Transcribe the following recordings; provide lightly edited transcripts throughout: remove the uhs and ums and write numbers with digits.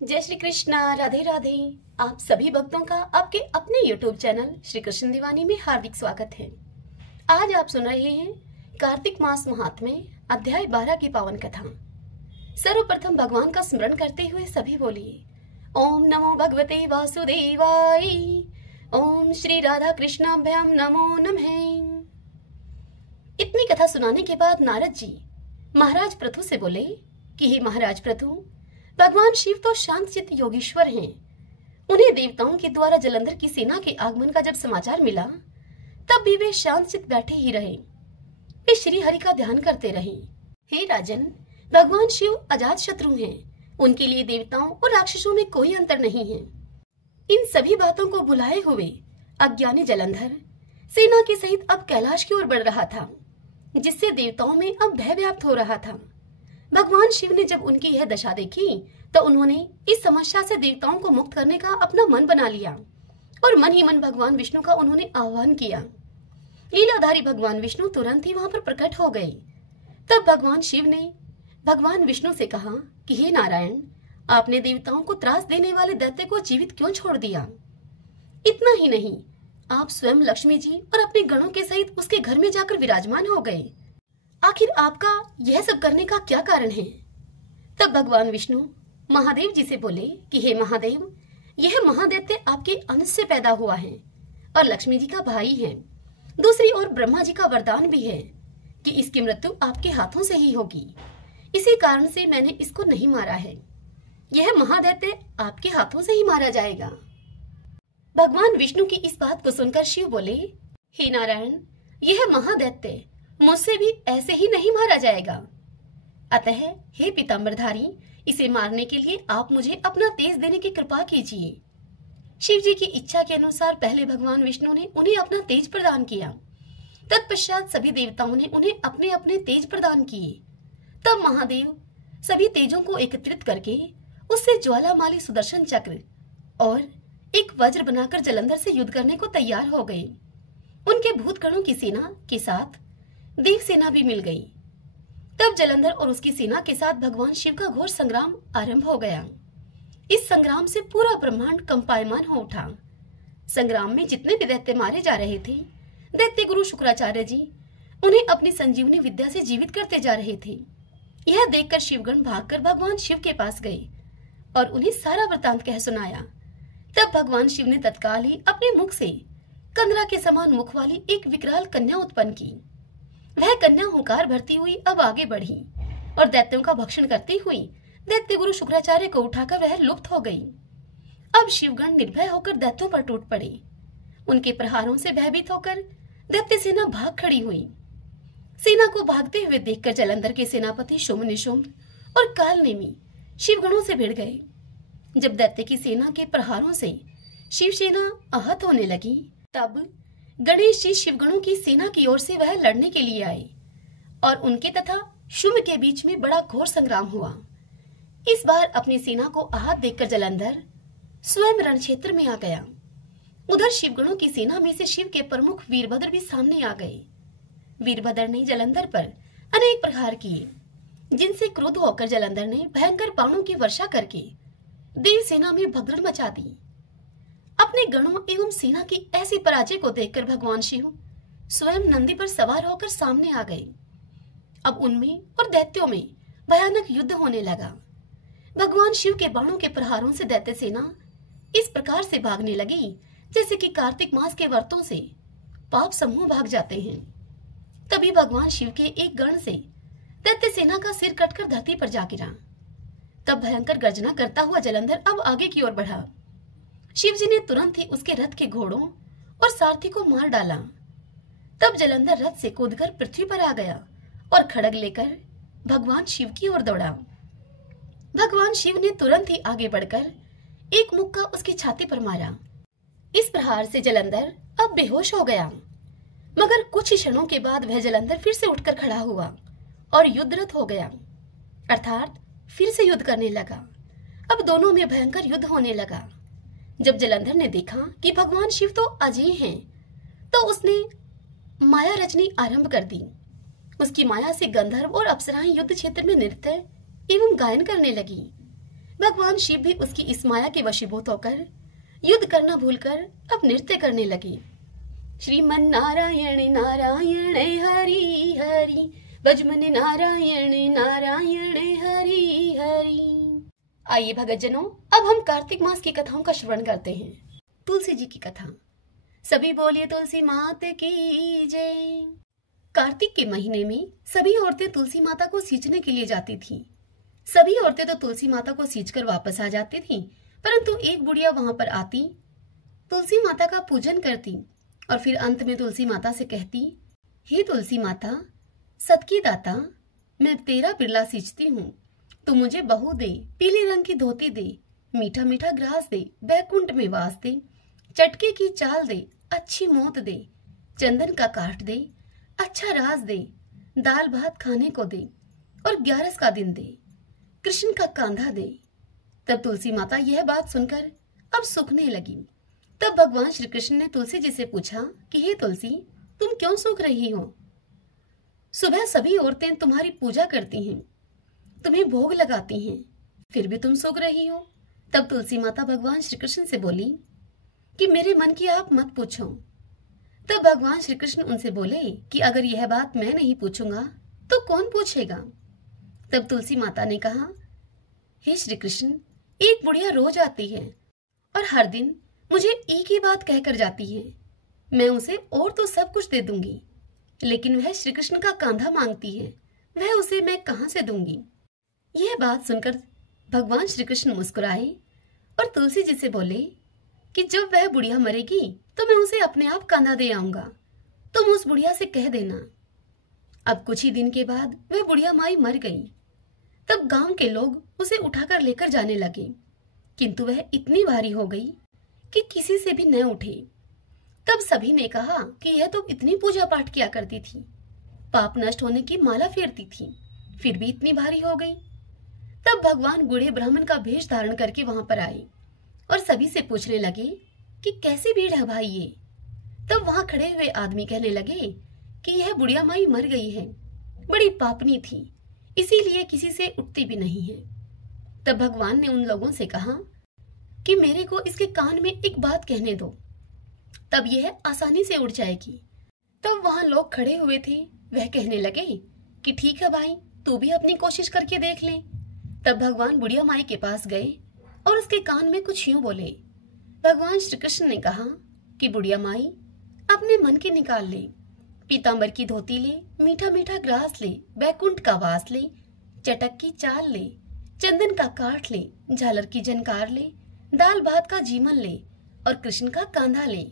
जय श्री कृष्णा। राधे राधे। आप सभी भक्तों का आपके अपने YouTube चैनल श्री कृष्ण दीवानी में हार्दिक स्वागत है। आज आप सुन रहे हैं कार्तिक मास महात्म्य अध्याय 12 की पावन कथा। सर्वप्रथम भगवान का स्मरण करते हुए सभी बोलिए ओम नमो भगवते वासुदेवाय। ओम श्री राधा कृष्णाभ्याम नमो नमः। इतनी कथा सुनाने के बाद नारद जी महाराज पृथु से बोले कि हे महाराज पृथु, भगवान शिव तो शांत चित्त योगीश्वर हैं। उन्हें देवताओं के द्वारा जलंधर की सेना के आगमन का जब समाचार मिला तब भी वे शांत चित्त बैठे ही रहे। वे श्री हरि का ध्यान करते रहे। हे राजन, भगवान शिव अजात शत्रु हैं। उनके लिए देवताओं और राक्षसों में कोई अंतर नहीं है। इन सभी बातों को भुलाए हुए अज्ञानी जलंधर सेना के सहित अब कैलाश की ओर बढ़ रहा था, जिससे देवताओं में अब भय व्याप्त हो रहा था। भगवान शिव ने जब उनकी यह दशा देखी तो उन्होंने इस समस्या से देवताओं को मुक्त करने का अपना मन बना लिया और मन ही मन भगवान विष्णु का उन्होंने आह्वान किया। लीलाधारी भगवान विष्णु तुरंत ही वहां पर प्रकट हो गए। तब भगवान शिव ने भगवान विष्णु से कहा कि हे नारायण, आपने देवताओं को त्रास देने वाले दैत्य को जीवित क्यों छोड़ दिया? इतना ही नहीं, आप स्वयं लक्ष्मी जी और अपने गणों के सहित उसके घर में जाकर विराजमान हो गए। आखिर आपका यह सब करने का क्या कारण है? तब भगवान विष्णु महादेव जी से बोले कि हे महादेव, यह महादैत्य आपके अंश से पैदा हुआ है और लक्ष्मी जी का भाई है। दूसरी ओर ब्रह्मा जी का वरदान भी है कि इसकी मृत्यु आपके हाथों से ही होगी। इसी कारण से मैंने इसको नहीं मारा है। यह महादैत्य आपके हाथों से ही मारा जाएगा। भगवान विष्णु की इस बात को सुनकर शिव बोले, हे नारायण, यह महादैत्य मुझसे भी ऐसे ही नहीं मारा जाएगा। अतः हे पीतांबरधारी, इसे मारने के लिए आप मुझे अपना तेज देने की कृपा कीजिए। शिव जी की इच्छा के अनुसार पहले भगवान विष्णु ने उन्हें अपना तेज प्रदान किया। तत्पश्चात सभी देवताओं ने उन्हें अपने अपने तेज प्रदान किए। तब महादेव सभी तेजों को एकत्रित करके उससे ज्वालामाली सुदर्शन चक्र और एक वज्र बनाकर जलंधर से युद्ध करने को तैयार हो गए। उनके भूतगणों की सेना के साथ देव सेना भी मिल गई। तब जलंधर और उसकी सेना के साथ भगवान शिव का घोर संग्राम आरंभ हो गया। इस संग्राम से पूरा ब्रह्मांड कंपायमान हो उठा। संग्राम में जितने भी दैत्य मारे जा रहे थे, दैत्य गुरु शुक्राचार्य जी उन्हें अपनी संजीवनी विद्या से जीवित करते जा रहे थे। यह देखकर शिवगण भागकर भगवान शिव के पास गए और उन्हें सारा वृतांत कह सुनाया। तब भगवान शिव ने तत्काल ही अपने मुख से कंदरा के समान मुख वाली एक विकराल कन्या उत्पन्न की। वह कन्या हुंकार भरती हुई अब आगे बढ़ी और दैत्यों का भक्षण करती हुई दैत्य गुरु शुक्राचार्य को उठाकर वह लुप्त हो गई। अब शिवगण निर्भय होकर दैत्यों पर टूट पड़े। उनके प्रहारों से भयभीत होकर दैत्य सेना भाग खड़ी हुई। सेना को भागते हुए देखकर जलंधर के सेनापति शुम्भ निशुम्भ और कालनेमी शिवगणों से भिड़ गए। जब दैत्य की सेना के प्रहारों से शिव सेना आहत होने लगी, तब गणेश जी शिवगणों की सेना की ओर से वह लड़ने के लिए आए और उनके तथा शुम्भ के बीच में बड़ा घोर संग्राम हुआ। इस बार अपनी सेना को आहत देखकर जलंधर स्वयं रणक्षेत्र में आ गया। उधर शिवगणों की सेना में से शिव के प्रमुख वीरभद्र भी सामने आ गए। वीरभद्र ने जलंधर पर अनेक प्रहार किए, जिनसे क्रुद्ध होकर जलंधर ने भयंकर बाणों की वर्षा करके देव सेना में भगदड़ मचा दी। अपने गणों एवं सेना की ऐसी पराजय को देखकर भगवान शिव स्वयं नंदी पर सवार होकर सामने आ गए। अब उनमें और दैत्यों में भयानक युद्ध होने लगा। भगवान शिव के बाणों के प्रहारों से दैत्य सेना इस प्रकार से भागने लगी जैसे कि कार्तिक मास के व्रतों से पाप समूह भाग जाते हैं। तभी भगवान शिव के एक गण से दैत्य सेना का सिर कटकर धरती पर जा गिरा। तब भयंकर गर्जना करता हुआ जलंधर अब आगे की ओर बढ़ा। शिव जी ने तुरंत ही उसके रथ के घोड़ों और सारथी को मार डाला। तब जलंधर रथ से कूदकर पृथ्वी पर आ गया और खड़ग लेकर भगवान शिव की ओर दौड़ा। भगवान शिव ने तुरंत ही आगे बढ़कर एक मुक्का उसकी छाती पर मारा। इस प्रहार से जलंधर अब बेहोश हो गया, मगर कुछ ही क्षणों के बाद वह जलंधर फिर से उठकर खड़ा हुआ और युद्धरत हो गया, अर्थात फिर से युद्ध करने लगा। अब दोनों में भयंकर युद्ध होने लगा। जब जलंधर ने देखा कि भगवान शिव तो अजय हैं, तो उसने माया रचनी आरंभ कर दी। उसकी माया से गंधर्व और अप्सराएं युद्ध क्षेत्र में नृत्य एवं गायन करने लगी। भगवान शिव भी उसकी इस माया के वशीभूत होकर युद्ध करना भूलकर अब नृत्य करने लगे। श्रीमन नारायण नारायण हरि हरि, भजमन नारायण नारायण हरि हरि। आइए भगतजनों, अब हम कार्तिक मास की कथाओं का श्रवण करते हैं। तुलसी जी की कथा। सभी बोलिए तुलसी मात की जय। कार्तिक के महीने में सभी औरतें तुलसी माता को सींचने के लिए जाती थीं। सभी औरतें तो तुलसी माता को सींचकर वापस आ जाती थीं, परंतु एक बुढ़िया वहां पर आती, तुलसी माता का पूजन करती और फिर अंत में तुलसी माता से कहती, हे तुलसी माता, सत की दाता, मैं तेरा बिरला सींचती हूँ, तू मुझे बहू दे, पीले रंग की धोती दे, मीठा मीठा ग्रास दे, बैकुंठ में वास दे, चटके की चाल दे, अच्छी मौत दे, चंदन का काट दे, अच्छा राज दे, दाल भात खाने को दे और 11 का दिन दे, कृष्ण का कांधा दे। तब तुलसी माता यह बात सुनकर अब सूखने लगी। तब भगवान श्री कृष्ण ने तुलसी जी से पूछा कि हे तुलसी, तुम क्यों सूख रही हो? सुबह सभी औरतें तुम्हारी पूजा करती हैं, तुम्हें भोग लगाती हैं, फिर भी तुम सूख रही हो। तब तुलसी माता भगवान श्री कृष्ण से बोली कि मेरे मन की आप मत पूछो। तब भगवान श्री कृष्ण उनसे बोले कि अगर यह बात मैं नहीं पूछूंगा तो कौन पूछेगा? तब तुलसी माता ने कहा, हे श्री कृष्ण, एक बुढ़िया रोज आती है और हर दिन मुझे एक ही बात कहकर जाती है। मैं उसे और तो सब कुछ दे दूंगी, लेकिन वह श्री कृष्ण का कांधा मांगती है, वह उसे मैं कहां से दूंगी? यह बात सुनकर भगवान श्री कृष्ण मुस्कुराए और तुलसी जी से बोले कि जब वह बुढ़िया मरेगी तो मैं उसे अपने आप कांधा दे आऊंगा, तुम उस बुढ़िया से कह देना। अब कुछ ही दिन के बाद वह बुढ़िया माई मर गई। तब गांव के लोग उसे उठाकर लेकर जाने लगे, किंतु वह इतनी भारी हो गई कि किसी से भी न उठे। तब सभी ने कहा कि यह तो इतनी पूजा पाठ किया करती थी, पाप नष्ट होने की माला फेरती थी, फिर भी इतनी भारी हो गई। तब भगवान बूढ़े ब्राह्मण का भेष धारण करके वहां पर आए और सभी से पूछने लगे कि कैसी भीड़ है भाई ये? तब वहां खड़े हुए आदमी कहने लगे कि यह बुढ़िया माई मर गई है, बड़ी पापनी थी, इसीलिए किसी से उठती भी नहीं है। तब भगवान ने उन लोगों से कहा कि मेरे को इसके कान में एक बात कहने दो, तब यह आसानी से उड़ जाएगी। तब वहां लोग खड़े हुए थे, वह कहने लगे कि ठीक है भाई, तू भी अपनी कोशिश करके देख ले। तब भगवान बुढ़िया माई के पास गए और उसके कान में कुछ यूं बोले। भगवान श्री कृष्ण ने कहा कि बुढ़िया माई, अपने मन की निकाल ले, पीतांबर की धोती ले, मीठा मीठा ग्रास ले, बैकुंठ का वास ले, चटक की चाल ले, चंदन का काठ ले, झालर की झनकार ले, दाल भात का जीमन ले और कृष्ण का कांधा ले।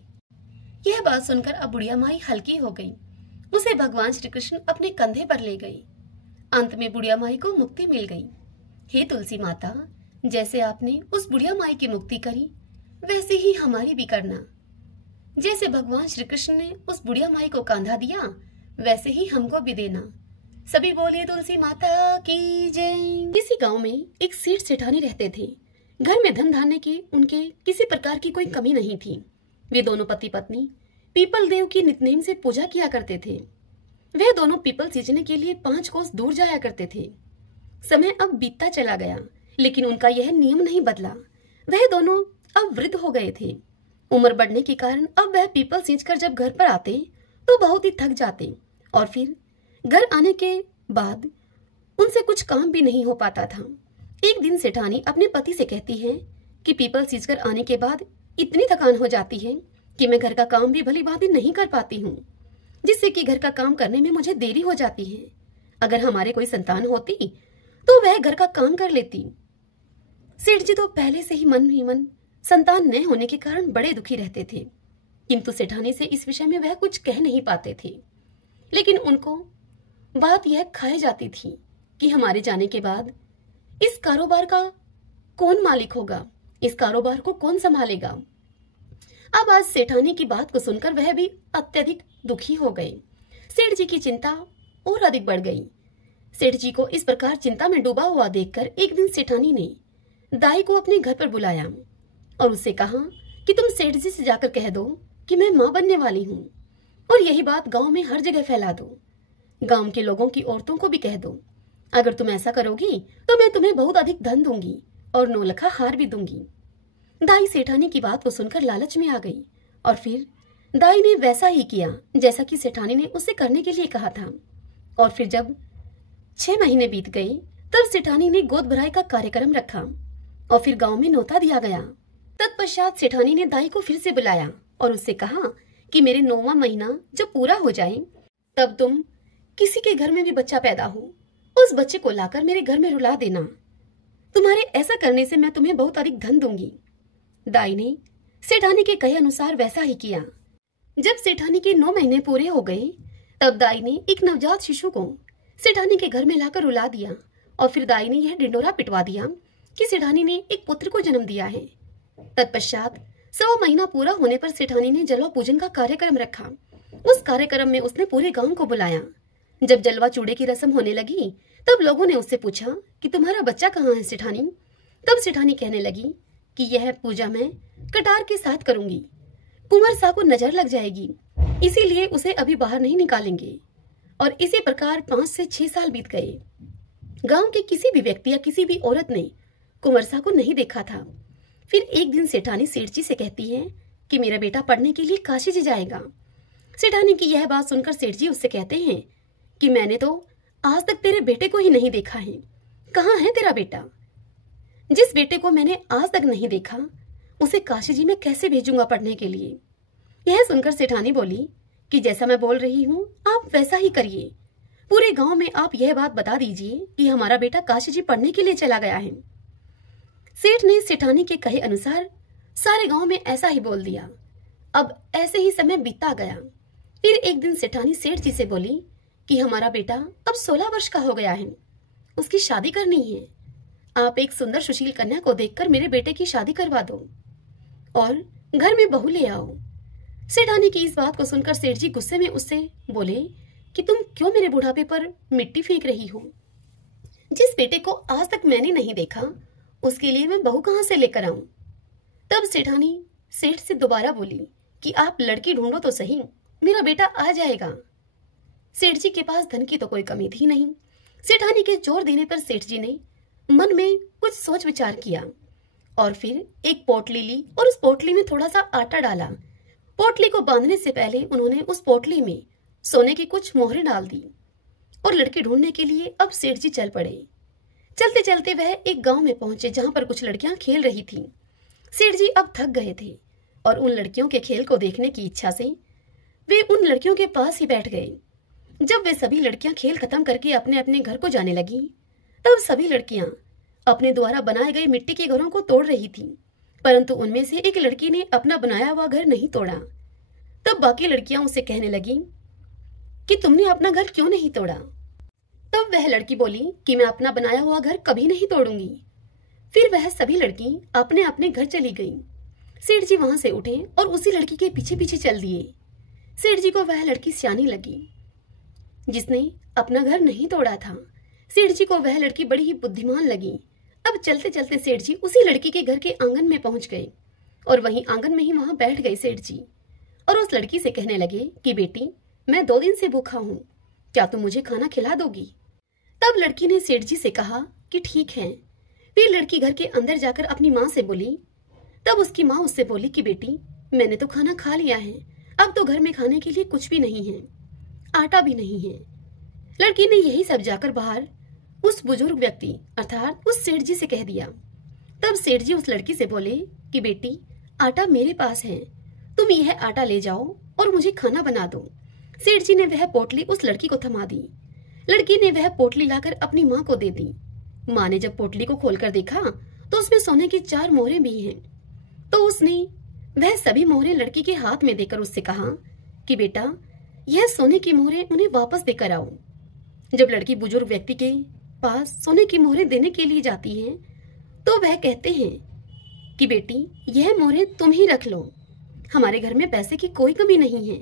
यह बात सुनकर अब बुढ़िया माई हल्की हो गई, उसे भगवान श्री कृष्ण अपने कंधे पर ले गए। अंत में बुढ़िया माई को मुक्ति मिल गई। हे तुलसी माता, जैसे आपने उस बुढ़िया माई की मुक्ति करी, वैसे ही हमारी भी करना। जैसे भगवान श्री कृष्ण ने उस बुढ़िया माई को कांधा दिया, वैसे ही हमको भी देना। सभी बोलिए तुलसी माता की जय। किसी गांव में एक सेठ सेठानी रहते थे। घर में धन धान्य की उनके किसी प्रकार की कोई कमी नहीं थी। वे दोनों पति पत्नी पीपल देव की नित्यनेम से पूजा किया करते थे। वह दोनों पीपल सींचने के लिए 5 कोस दूर जाया करते थे। समय अब बीतता चला गया, लेकिन उनका यह नियम नहीं बदला। वह दोनों अब वृद्ध हो गए थे। उम्र बढ़ने के कारण अब वह पीपल सींचकर जब घर पर आते तो बहुत ही थक जाते और फिर घर आने के बाद उनसे कुछ काम भी नहीं हो पाता था। एक दिन सेठानी अपने पति से कहती है कि पीपल सींचकर आने के बाद इतनी थकान हो जाती है कि मैं घर का काम भी भली भांति नहीं कर पाती हूँ, जिससे कि घर का काम करने में मुझे देरी हो जाती है। अगर हमारे कोई संतान होती तो वह घर का काम कर लेती। सेठ जी तो पहले से ही मन संतान न होने के कारण बड़े दुखी रहते थे, किंतु सेठानी से इस विषय में वह कुछ कह नहीं पाते थे। लेकिन उनको बात यह खाई जाती थी कि हमारे जाने के बाद इस कारोबार का कौन मालिक होगा, इस कारोबार को कौन संभालेगा। अब आज सेठानी की बात को सुनकर वह भी अत्यधिक दुखी हो गए। सेठ जी की चिंता और अधिक बढ़ गई। सेठ जी को इस प्रकार चिंता में डूबा हुआ देखकर एक दिन सेठानी ने दाई को अपने घर पर बुलाया और उससे कहा कि तुम सेठ जी से जाकर कह दो कि मैं मां बनने वाली हूँ और यही बात गांव में हर जगह फैला दो। गांव के लोगों की औरतों को भी कह दो। अगर तुम ऐसा करोगी तो मैं तुम्हें बहुत अधिक धन दूंगी और 9 लखा हार भी दूंगी। दाई सेठानी की बात को सुनकर लालच में आ गई और फिर दाई ने वैसा ही किया जैसा कि सेठानी ने उससे करने के लिए कहा था। और फिर जब 6 महीने बीत गए तब सेठानी ने गोद भराई का कार्यक्रम रखा और फिर गांव में न्योता दिया गया। तत्पश्चात सेठानी ने दाई को फिर से बुलाया और उससे कहा कि मेरे 9वां महीना जब पूरा हो जाए तब तुम किसी के घर में भी बच्चा पैदा हो, उस बच्चे को लाकर मेरे घर में रुला देना। तुम्हारे ऐसा करने से मैं तुम्हें बहुत अधिक धन दूंगी। दाई ने सेठानी के कहे अनुसार वैसा ही किया। जब सेठानी के 9 महीने पूरे हो गए तब दाई ने एक नवजात शिशु को सेठानी के घर में लाकर रुला दिया और फिर दाई ने यह ढिंडोरा पिटवा दिया कि सेठानी ने एक पुत्र को जन्म दिया है। तत्पश्चात 100 महीना पूरा होने पर सेठानी ने जलवा पूजन का कार्यक्रम रखा। उस कार्यक्रम में उसने पूरे गांव को बुलाया। जब जलवा चूड़े की रस्म होने लगी तब लोगों ने उससे पूछा कि तुम्हारा बच्चा कहाँ है सेठानी। तब सेठानी कहने लगी कि यह पूजा मैं कटार के साथ करूंगी, कुंवर सा को नजर लग जाएगी, इसीलिए उसे अभी बाहर नहीं निकालेंगे। और इसी प्रकार 5 से 6 साल बीत गए। गांव के किसी भी व्यक्ति या किसी भी औरत ने कुंवर सा को नहीं देखा था। फिर एक दिन सेठानी सेठ जी से कहती है कि मेरा बेटा पढ़ने के लिए काशी जी जाएगा। सेठानी की यह बात सुनकर सेठ जी उससे कहते हैं कि मैंने तो आज तक तेरे बेटे को ही नहीं देखा है, कहाँ है तेरा बेटा? जिस बेटे को मैंने आज तक नहीं देखा उसे काशी जी में कैसे भेजूंगा पढ़ने के लिए? यह सुनकर सेठानी बोली कि जैसा मैं बोल रही हूँ आप वैसा ही करिए। पूरे गांव में आप यह बात बता दीजिए कि हमारा बेटा काशी जी पढ़ने के लिए चला गया है। सेठ ने सेठानी के कहे अनुसार सारे गांव में ऐसा ही बोल दिया। अब ऐसे ही समय बीतता गया। फिर एक दिन सेठानी सेठ जी से बोली कि हमारा बेटा अब 16 वर्ष का हो गया है, उसकी शादी करनी है। आप एक सुंदर सुशील कन्या को देखकर मेरे बेटे की शादी करवा दो और घर में बहू ले आओ। सेठानी की इस बात को सुनकर सेठ जी गुस्से में उससे बोले कि तुम क्यों मेरे बुढ़ापे पर मिट्टी फेंक रही हो? जिस बेटे को आज तक मैंने नहीं देखा उसके लिए मैं बहू कहां से लेकर आऊं? तब सेठानी सेठ से दोबारा बोली कि आप लड़की ढूंढो तो सही, मेरा बेटा आ जाएगा। सेठ जी के पास धन की तो कोई कमी थी नहीं। सेठानी के जोर देने पर सेठ जी ने मन में कुछ सोच विचार किया और फिर एक पोटली ली और उस पोटली में थोड़ा सा आटा डाला। पोटली को बांधने से पहले उन्होंने उस पोटली में सोने की कुछ मोहरें डाल दी और लड़की ढूंढने के लिए अब सेठ जी चल पड़े। चलते चलते वह एक गांव में पहुंचे जहां पर कुछ लड़कियां खेल रही थीं। सेठ जी अब थक गए थे और उन लड़कियों के खेल को देखने की इच्छा से वे उन लड़कियों के पास ही बैठ गए। जब वे सभी लड़कियां खेल खत्म करके अपने अपने घर को जाने लगी तब सभी लड़कियां अपने द्वारा बनाए गए मिट्टी के घरों को तोड़ रही थीं, परंतु उनमें से एक लड़की ने अपना बनाया हुआ घर नहीं तोड़ा। तब बाकी लड़कियां उससे कहने लगी कि तुमने अपना घर क्यों नहीं तोड़ा? तब वह लड़की बोली कि मैं अपना बनाया हुआ घर कभी नहीं तोड़ूंगी। फिर वह सभी लड़की अपने अपने घर चली गई। सेठ जी वहां से उठे और उसी लड़की के पीछे पीछे चल दिए। सेठ जी को वह लड़की सियानी लगी जिसने अपना घर नहीं तोड़ा था। सेठ जी को वह लड़की बड़ी ही बुद्धिमान लगी। अब चलते चलते सेठ जी उसी लड़की के घर के आंगन में पहुंच गए और वहीं आंगन में ही वहां बैठ गए सेठ जी और उस लड़की से कहने लगे कि बेटी, मैं 2 दिन से भूखा हूँ, क्या तुम मुझे खाना खिला दोगी? तब लड़की ने सेठ जी से कहा कि ठीक है। फिर लड़की घर के अंदर जाकर अपनी माँ से बोली। तब उसकी माँ उससे बोली कि बेटी, मैंने तो खाना खा लिया है, अब तो घर में खाने के लिए कुछ भी नहीं है, आटा भी नहीं है। लड़की ने यही सब जाकर बाहर उस बुजुर्ग व्यक्ति अर्थात उस सेठ जी से कह दिया। तब सेठ जी उस लड़की से बोले कि बेटी, आटा मेरे पास है, तुम यह आटा ले जाओ और मुझे खाना बना दो। सेठ जी ने वह पोटली उस लड़की को थमा दी। लड़की ने वह पोटली लाकर अपनी माँ को दे दी। माँ ने जब पोटली को खोलकर देखा तो उसमें सोने की 4 मोहरें भी हैं। तो उसने वह सभी मोहरें लड़की के हाथ में देकर उससे कहा कि बेटा, यह सोने की मोहरें उन्हें वापस देकर आओ। जब लड़की बुजुर्ग व्यक्ति के पास सोने की मोहरें देने के लिए जाती है तो वह कहते हैं कि बेटी, यह मोहरें तुम ही रख लो, हमारे घर में पैसे की कोई कमी नहीं है।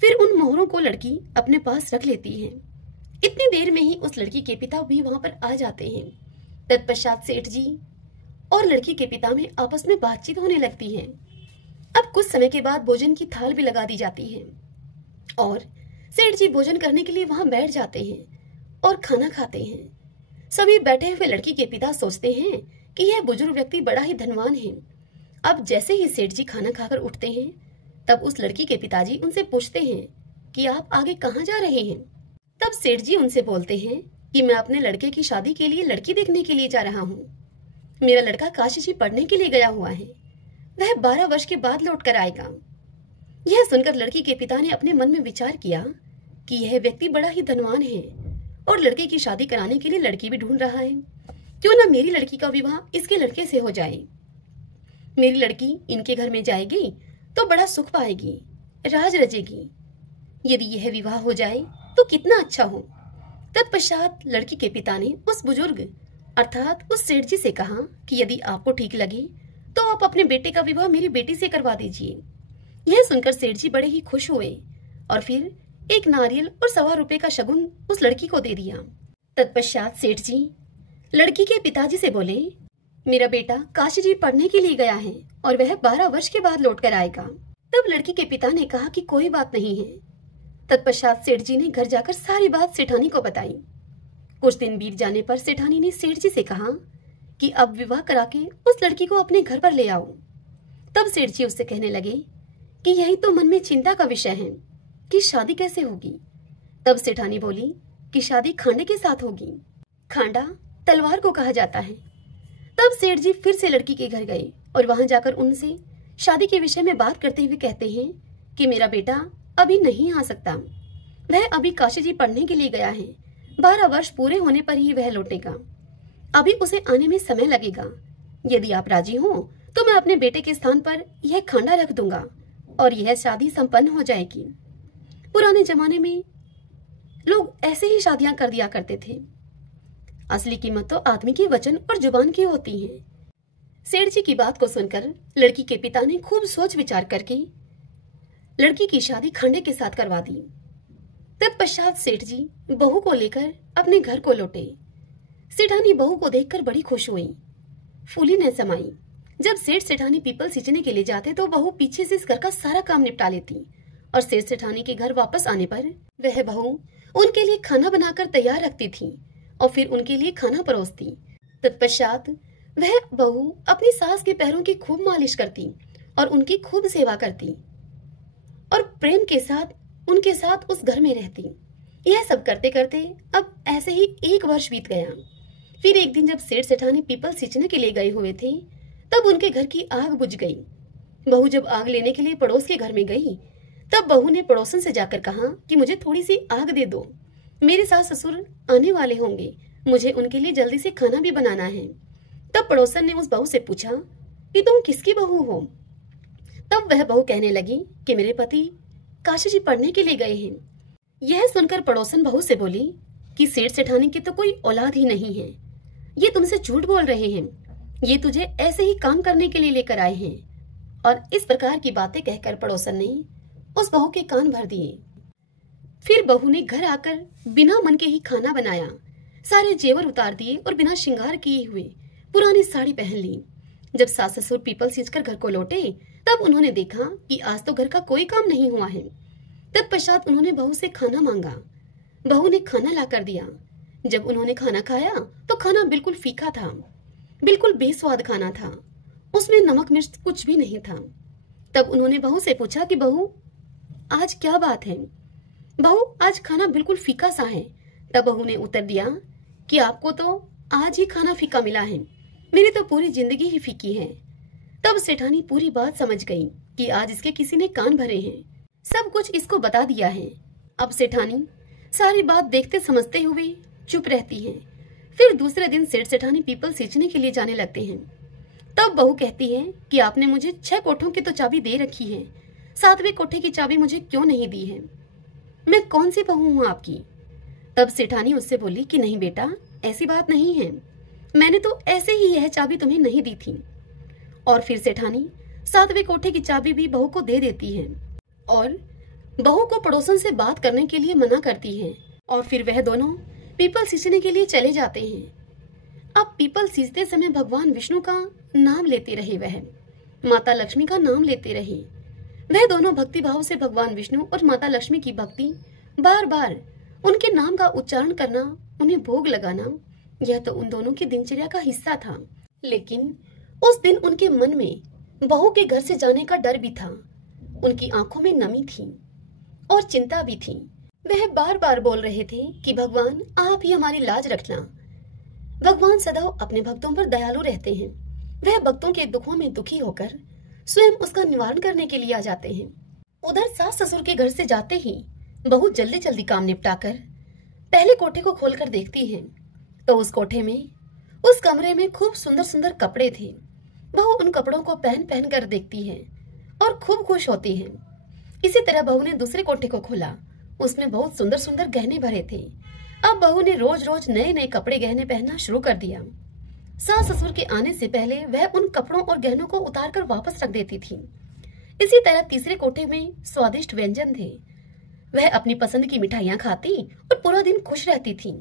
फिर उन मोहरों को लड़की अपने पास रख लेती है। इतनी देर में ही उस लड़की के पिता भी वहां पर आ जाते हैं। तत्पश्चात सेठ जी और लड़की के पिता में आपस में बातचीत होने लगती है। अब कुछ समय के बाद भोजन की थाल भी लगा दी जाती है और सेठ जी भोजन करने के लिए वहां बैठ जाते हैं और खाना खाते हैं। सभी बैठे हुए लड़की के पिता सोचते हैं कि यह बुजुर्ग व्यक्ति बड़ा ही धनवान है। अब जैसे ही सेठ जी खाना खाकर उठते हैं, तब उस लड़की के पिताजी उनसे पूछते हैं कि आप आगे कहाँ जा रहे हैं। तब सेठ जी उनसे बोलते हैं कि मैं अपने लड़के की शादी के लिए लड़की देखने के लिए जा रहा हूँ। मेरा लड़का काशी जी पढ़ने के लिए गया हुआ है, वह 12 वर्ष के बाद लौट कर आएगा। यह सुनकर लड़की के पिता ने अपने मन में विचार किया कि यह व्यक्ति बड़ा ही धनवान है और लड़के की शादी कराने के लिए लड़की भी ढूंढ रहा है। क्यों ना मेरी लड़की का विवाह इसके लड़के से हो जाए। मेरी लड़की इनके घर में जाएगी तो बड़ा सुख पाएगी, राज रचेगी। यदि यह विवाह हो जाए तो कितना अच्छा हो। तत्पश्चात लड़की के पिता ने उस बुजुर्ग अर्थात उस सेठ जी से कहा कि यदि आपको ठीक लगे तो आप अपने बेटे का विवाह मेरी बेटी से करवा दीजिए। यह सुनकर सेठ जी बड़े ही खुश हुए और फिर एक नारियल और 1.25 रुपए का शगुन उस लड़की को दे दिया। तत्पश्चात सेठ जी लड़की के पिताजी से बोले, मेरा बेटा काशी जी पढ़ने के लिए गया है और वह 12 वर्ष के बाद लौट कर आएगा। तब लड़की के पिता ने कहा कि कोई बात नहीं है। तत्पश्चात सेठ जी ने घर जाकर सारी बात सेठानी को बताई। कुछ दिन बीत जाने पर सेठानी ने सेठ जी से कहा कि अब विवाह करा के उस लड़की को अपने घर पर ले आओ। तब सेठ जी उससे कहने लगे कि यही तो मन में चिंता का विषय है कि शादी कैसे होगी। तब सेठानी बोली कि शादी खांडे के साथ होगी। खांडा तलवार को कहा जाता है। तब सेठ जी फिर से लड़की के घर गए और वहां जाकर उनसे शादी के विषय में बात करते हुए कहते हैं कि मेरा बेटा अभी नहीं आ सकता, वह अभी काशी जी पढ़ने के लिए गया है। 12 वर्ष पूरे होने पर ही वह लौटेगा, अभी उसे आने में समय लगेगा। यदि आप राजी हो तो मैं अपने बेटे के स्थान पर यह खांडा रख दूंगा और यह शादी संपन्न हो जाएगी। पुराने जमाने में लोग ऐसे ही शादियां कर दिया करते थे। असली कीमत तो आदमी की वचन और जुबान की होती है। सेठ जी की बात को सुनकर लड़की के पिता ने खूब सोच विचार करके लड़की की शादी खांडे के साथ करवा दी। तत्पश्चात सेठ जी बहू को लेकर अपने घर को लौटे। सेठानी बहू को देखकर बड़ी खुश हुई, फूली न समाई। जब सेठ सेठानी पीपल सींचने के लिए जाते तो बहू पीछे से इस घर का सारा काम निपटा लेती और सेठ सेठानी के घर वापस आने पर वह बहू उनके लिए खाना बनाकर तैयार रखती थी और फिर उनके लिए खाना परोसती। तत्पश्चात वह बहू अपनी सास के पैरों की खूब मालिश करती और उनकी खूब सेवा करती और प्रेम के साथ उनके साथ उस घर में रहती। यह सब करते करते अब ऐसे ही 1 वर्ष बीत गया। फिर एक दिन जब सेठ सेठानी पीपल सींचने के लिए गए हुए थे, तब उनके घर की आग बुझ गई। बहू जब आग लेने के लिए पड़ोस के घर में गई, तब बहू ने पड़ोसन से जाकर कहा कि मुझे थोड़ी सी आग दे दो, मेरे सास ससुर आने वाले होंगे, मुझे उनके लिए जल्दी से खाना भी बनाना है। तब पड़ोसन ने उस बहू से पूछा कि तुम किसकी बहू हो। तब वह बहू कहने लगी कि मेरे पति काशी जी पढ़ने के लिए गए हैं। यह सुनकर पड़ोसन बहू से बोली कि सेठ सेठानी की तो कोई औलाद ही नहीं है, ये तुमसे झूठ बोल रहे हैं, ये तुझे ऐसे ही काम करने के लिए लेकर आए हैं। और इस प्रकार की बातें कहकर पड़ोसन ने उस बहू के कान भर दिए। फिर बहू ने घर आकर बिना मन के ही खाना बनाया, सारे जेवर उतार दिए और बिना श्रृंगार किए हुए पुरानी साड़ी पहन ली। जब सास ससुर पीपल सींचकर घर को लौटे, तब उन्होंने देखा कि आज तो घर का कोई काम नहीं हुआ है। तत्पश्चात उन्होंने बहू से खाना मांगा। बहू ने खाना लाकर दिया। जब उन्होंने खाना खाया तो खाना बिल्कुल फीका था, बिल्कुल बेस्वाद खाना था, उसमें नमक मिर्च कुछ भी नहीं था। तब उन्होंने बहू से पूछा कि बहू आज क्या बात है, बहू आज खाना बिल्कुल फीका सा है। तब बहू ने उत्तर दिया कि आपको तो आज ही खाना फीका मिला है, मेरी तो पूरी जिंदगी ही फीकी है। तब सेठानी पूरी बात समझ गई कि आज इसके किसी ने कान भरे हैं, सब कुछ इसको बता दिया है। अब सेठानी सारी बात देखते समझते हुए चुप रहती है। फिर दूसरे दिन सेठ सेठानी पीपल सींचने के लिए जाने लगते हैं। तब बहू कहती है कि आपने मुझे 6 कोठों की तो चाबी दे रखी है, 7वें कोठे की चाबी मुझे क्यों नहीं दी है, मैं कौन सी बहू हूँ आपकी। तब सेठानी उससे बोली कि नहीं बेटा, ऐसी बात नहीं है, मैंने तो ऐसे ही यह चाबी तुम्हें नहीं दी थी। और फिर सेठानी 7वें कोठे की चाबी भी बहू को दे देती है और बहू को पड़ोसन से बात करने के लिए मना करती है। और फिर वह दोनों पीपल सींचने के लिए चले जाते हैं। अब पीपल सींचते समय भगवान विष्णु का नाम लेते रहे, वह माता लक्ष्मी का नाम लेते रहे। वह दोनों भक्ति भाव से भगवान विष्णु और माता लक्ष्मी की भक्ति, बार बार उनके नाम का उच्चारण करना, उन्हें भोग लगाना, यह तो उन दोनों की दिनचर्या का हिस्सा था। लेकिन उस दिन उनके मन में बहू के घर से जाने का डर भी था। उनकी आंखों में नमी थी और चिंता भी थी। वह बार बार बोल रहे थे कि भगवान आप ही हमारी लाज रखना। भगवान सदैव अपने भक्तों पर दयालु रहते हैं। वह भक्तों के दुखों में दुखी होकर स्वयं उसका निवारण करने के लिए आ जाते हैं। उधर सास ससुर के घर से जाते ही बहू जल्दी जल्दी काम निपटाकर पहले कोठे को खोलकर देखती है तो उस कोठे में, उस कमरे में खूब सुंदर सुंदर कपड़े थे। बहू उन कपड़ों को पहन पहन कर देखती है और खूब खुश होती है। इसी तरह बहू ने दूसरे कोठे को खोला। उसमें बहुत सुंदर सुंदर गहने भरे थे। अब बहू ने रोज रोज नए नए कपड़े गहने पहनना शुरू कर दिया। सास ससुर के आने से पहले वह उन कपड़ों और गहनों को उतार कर वापस रख देती थी। इसी तरह तीसरे कोठे में स्वादिष्ट व्यंजन थे। वह अपनी पसंद की मिठाइयां खाती और पूरा दिन खुश रहती थी।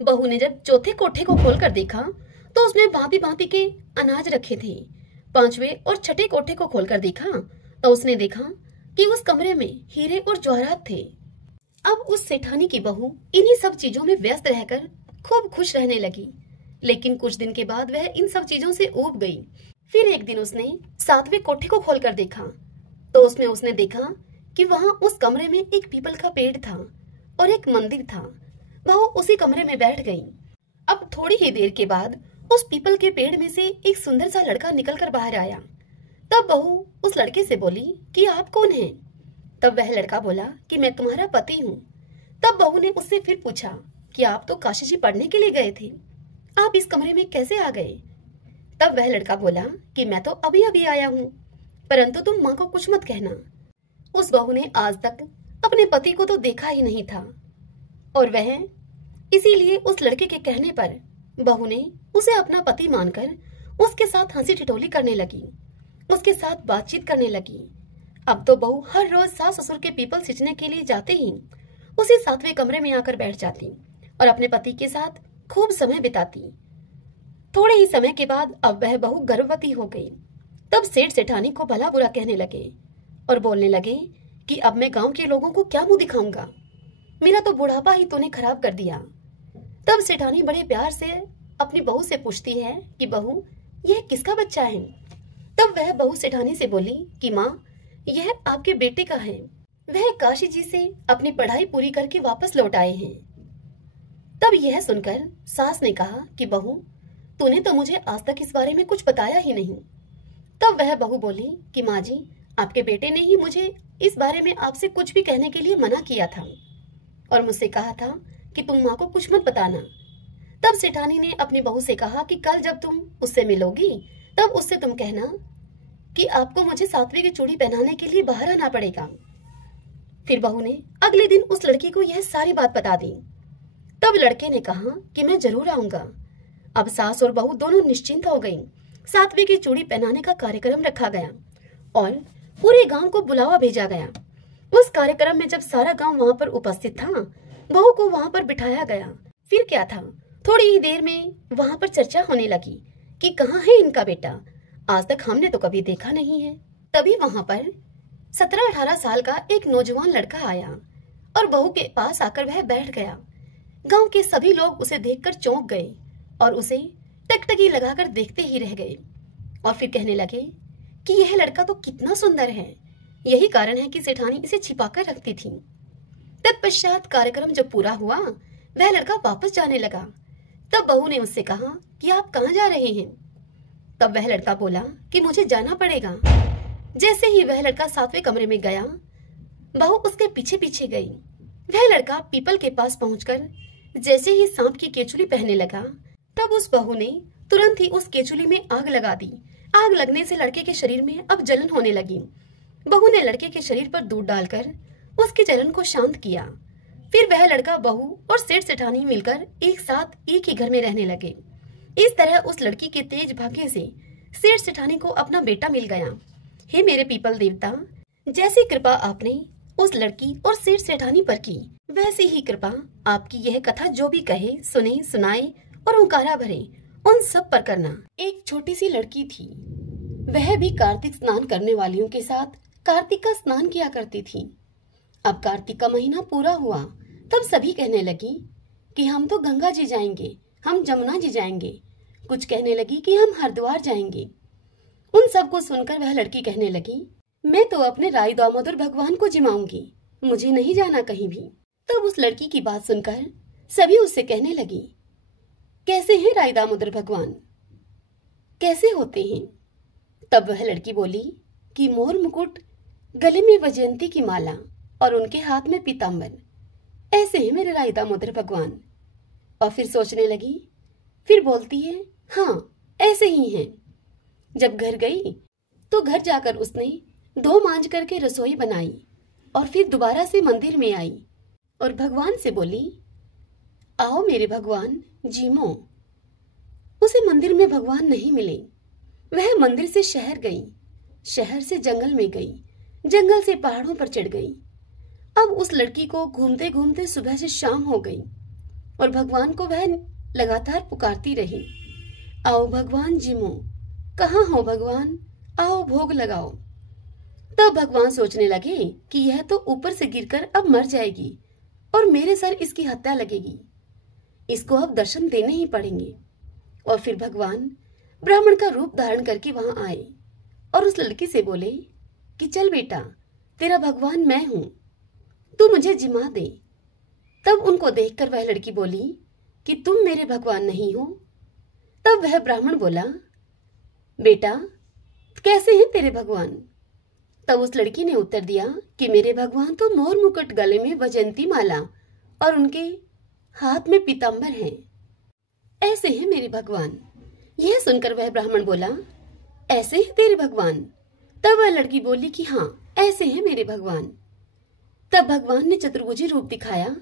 बहू ने जब चौथे कोठे को खोलकर देखा तो उसमें भांति भांति के अनाज रखे थे। पांचवें और छठे कोठे को खोलकर देखा तो उसने देखा कि उस कमरे में हीरे और जवाहरात थे। अब उस सेठानी की बहू इन्हीं सब चीजों में व्यस्त रहकर खूब खुश रहने लगी। लेकिन कुछ दिन के बाद वह इन सब चीजों से ऊब गई। फिर एक दिन उसने सातवें कोठे को खोलकर देखा तो उसमें उसने देखा कि वहां उस कमरे में एक पीपल का पेड़ था और एक मंदिर था। वह उसी कमरे में बैठ गई। अब थोड़ी ही देर के बाद उस पीपल के पेड़ में से एक सुंदर सा लड़का निकलकर बाहर आया। तब बहू उस लड़के से बोली कि आप कौन हैं? तब वह लड़का बोला कि मैं तुम्हारा पति हूँ। तब बहू ने उससे फिर पूछा कि आप तो काशी जी पढ़ने के लिए गए थे, आप इस कमरे में कैसे आ गए? तब वह लड़का बोला कि मैं तो अभी अभी आया हूँ, परंतु तुम माँ को कुछ मत कहना। उस बहू ने आज तक अपने पति को तो देखा ही नहीं था और वह इसीलिए उस लड़के के कहने पर बहू ने उसे अपना पति मानकर उसके साथ हंसी ठिठोली करने लगी, उसके साथ बातचीत करने लगी। अब तो बहू हर रोज सास ससुर के पीपल सींचने के लिए जाते ही उसी सातवें कमरे में आकर बैठ जाती और अपने पति के साथ खूब समय बिताती। थोड़े ही समय के बाद अब वह बहू गर्भवती हो गई। तब सेठ सेठानी को भला बुरा कहने लगे और बोलने लगे कि अब मैं गांव के लोगों को क्या मुंह दिखाऊंगा, मेरा तो बुढ़ापा ही तूने खराब कर दिया। तब सेठानी बड़े प्यार से अपनी बहू से पूछती है कि बहू यह किसका बच्चा है? तब वह बहू सेठानी से बोली कि माँ यह आपके बेटे का है, वह काशी जी से अपनी पढ़ाई पूरी करके वापस लौट आए हैं। तब यह सुनकर सास ने कहा कि बहू तूने तो मुझे आज तक इस बारे में कुछ बताया ही नहीं। तब वह बहू बोली कि माँ जी आपके बेटे ने ही मुझे इस बारे में आपसे कुछ भी कहने के लिए मना किया था और मुझसे कहा था कि तुम माँ को कुछ मत बताना। तब सेठानी ने अपनी बहू से कहा कि कल जब तुम उससे मिलोगी तब उससे तुम कहना कि आपको मुझे सातवीं की चूड़ी पहनाने के लिए बाहर आना पड़ेगा। फिर बहू ने अगले दिन उस लड़की को यह सारी बात बता दी। तब लड़के ने कहा कि मैं जरूर आऊंगा। अब सास और बहू दोनों निश्चिंत हो गईं। सातवीं की चूड़ी पहनाने का कार्यक्रम रखा गया और पूरे गांव को बुलावा भेजा गया। उस कार्यक्रम में जब सारा गांव वहां पर उपस्थित था, बहू को वहां पर बिठाया गया। फिर क्या था, थोड़ी ही देर में वहां पर चर्चा होने लगी कि कहाँ है इनका बेटा, आज तक हमने तो कभी देखा नहीं है। तभी वहां पर 17-18 साल का एक नौजवान लड़का आया और बहू के पास आकर वह बैठ गया। गांव के सभी लोग उसे देखकर चौंक गए और उसे टकटकी लगाकर देखते ही रह गए और फिर कहने लगे कि यह लड़का तो कितना सुंदर है, यही कारण है कि सेठानी इसे छिपाकर रखती थी। तत्पश्चात कार्यक्रम जब पूरा हुआ वह लड़का वापस जाने लगा। तब बहू ने उससे कहा कि आप कहाँ जा रहे हैं? तब वह लड़का बोला कि मुझे जाना पड़ेगा। जैसे ही वह लड़का सातवें कमरे में गया, बहू उसके पीछे पीछे गई। वह लड़का पीपल के पास पहुंचकर जैसे ही सांप की केचुली पहनने लगा, तब उस बहू ने तुरंत ही उस केचुली में आग लगा दी। आग लगने से लड़के के शरीर में अब जलन होने लगी। बहू ने लड़के के शरीर पर दूध डालकर उसकी जलन को शांत किया। फिर वह लड़का बहू और सेठ सेठानी मिलकर एक साथ एक ही घर में रहने लगे। इस तरह उस लड़की के तेज भाग्य से सेठ सेठानी को अपना बेटा मिल गया। हे मेरे पीपल देवता, जैसी कृपा आपने उस लड़की और सेठ सेठानी पर की, वैसी ही कृपा आपकी यह कथा जो भी कहे, सुने, सुनाए और ओंकारा भरे उन सब पर करना। एक छोटी सी लड़की थी, वह भी कार्तिक स्नान करने वालियों के साथ कार्तिक का स्नान किया करती थी। अब कार्तिक का महीना पूरा हुआ, तब सभी कहने लगी कि हम तो गंगा जी जाएंगे, हम जमुना जी जाएंगे। कुछ कहने लगी कि हम हरिद्वार जाएंगे। उन सबको सुनकर वह लड़की कहने लगी, मैं तो अपने राय दामोदर भगवान को जिमाऊंगी, मुझे नहीं जाना कहीं भी। तब उस लड़की की बात सुनकर सभी उससे कहने लगी, कैसे हैं राय दामोदर भगवान, कैसे होते हैं? तब वह लड़की बोली कि मोर मुकुट, गले में वैजयंती की माला और उनके हाथ में पीताम्बर, ऐसे हैं मेरे राय दामोदर भगवान। और फिर सोचने लगी, फिर बोलती है, हाँ ऐसे ही हैं। जब घर गई तो घर जाकर उसने दो मांझ करके रसोई बनाई और फिर दोबारा से मंदिर में आई और भगवान से बोली, आओ मेरे भगवान जीमो। उसे मंदिर में भगवान नहीं मिले। वह मंदिर से शहर गई, शहर से जंगल में गई, जंगल से पहाड़ों पर चढ़ गई। अब उस लड़की को घूमते घूमते सुबह से शाम हो गई और भगवान को वह लगातार पुकारती रही, आओ भगवान जीमो, कहाँ हो भगवान, आओ भोग लगाओ। तब भगवान सोचने लगे कि यह तो ऊपर से गिरकर अब मर जाएगी और मेरे सर इसकी हत्या लगेगी, इसको अब दर्शन देने ही पड़ेंगे। और फिर भगवान ब्राह्मण का रूप धारण करके वहां आए और उस लड़की से बोले कि चल बेटा, तेरा भगवान मैं हूं, तू मुझे जिमा दे। तब उनको देखकर वह लड़की बोली कि तुम मेरे भगवान नहीं हो। तब वह ब्राह्मण बोला, बेटा कैसे हैं तेरे भगवान? तब उस लड़की ने उत्तर दिया कि मेरे भगवान तो मोर मुकुट, गले में वैजयंती माला और उनके हाथ में पीताम्बर हैं, ऐसे हैं मेरे भगवान। यह सुनकर वह ब्राह्मण बोला, ऐसे हैं तेरे भगवान? तब वह लड़की बोली कि हाँ ऐसे हैं मेरे भगवान। तब भगवान ने चतुर्भुजी रूप दिखाया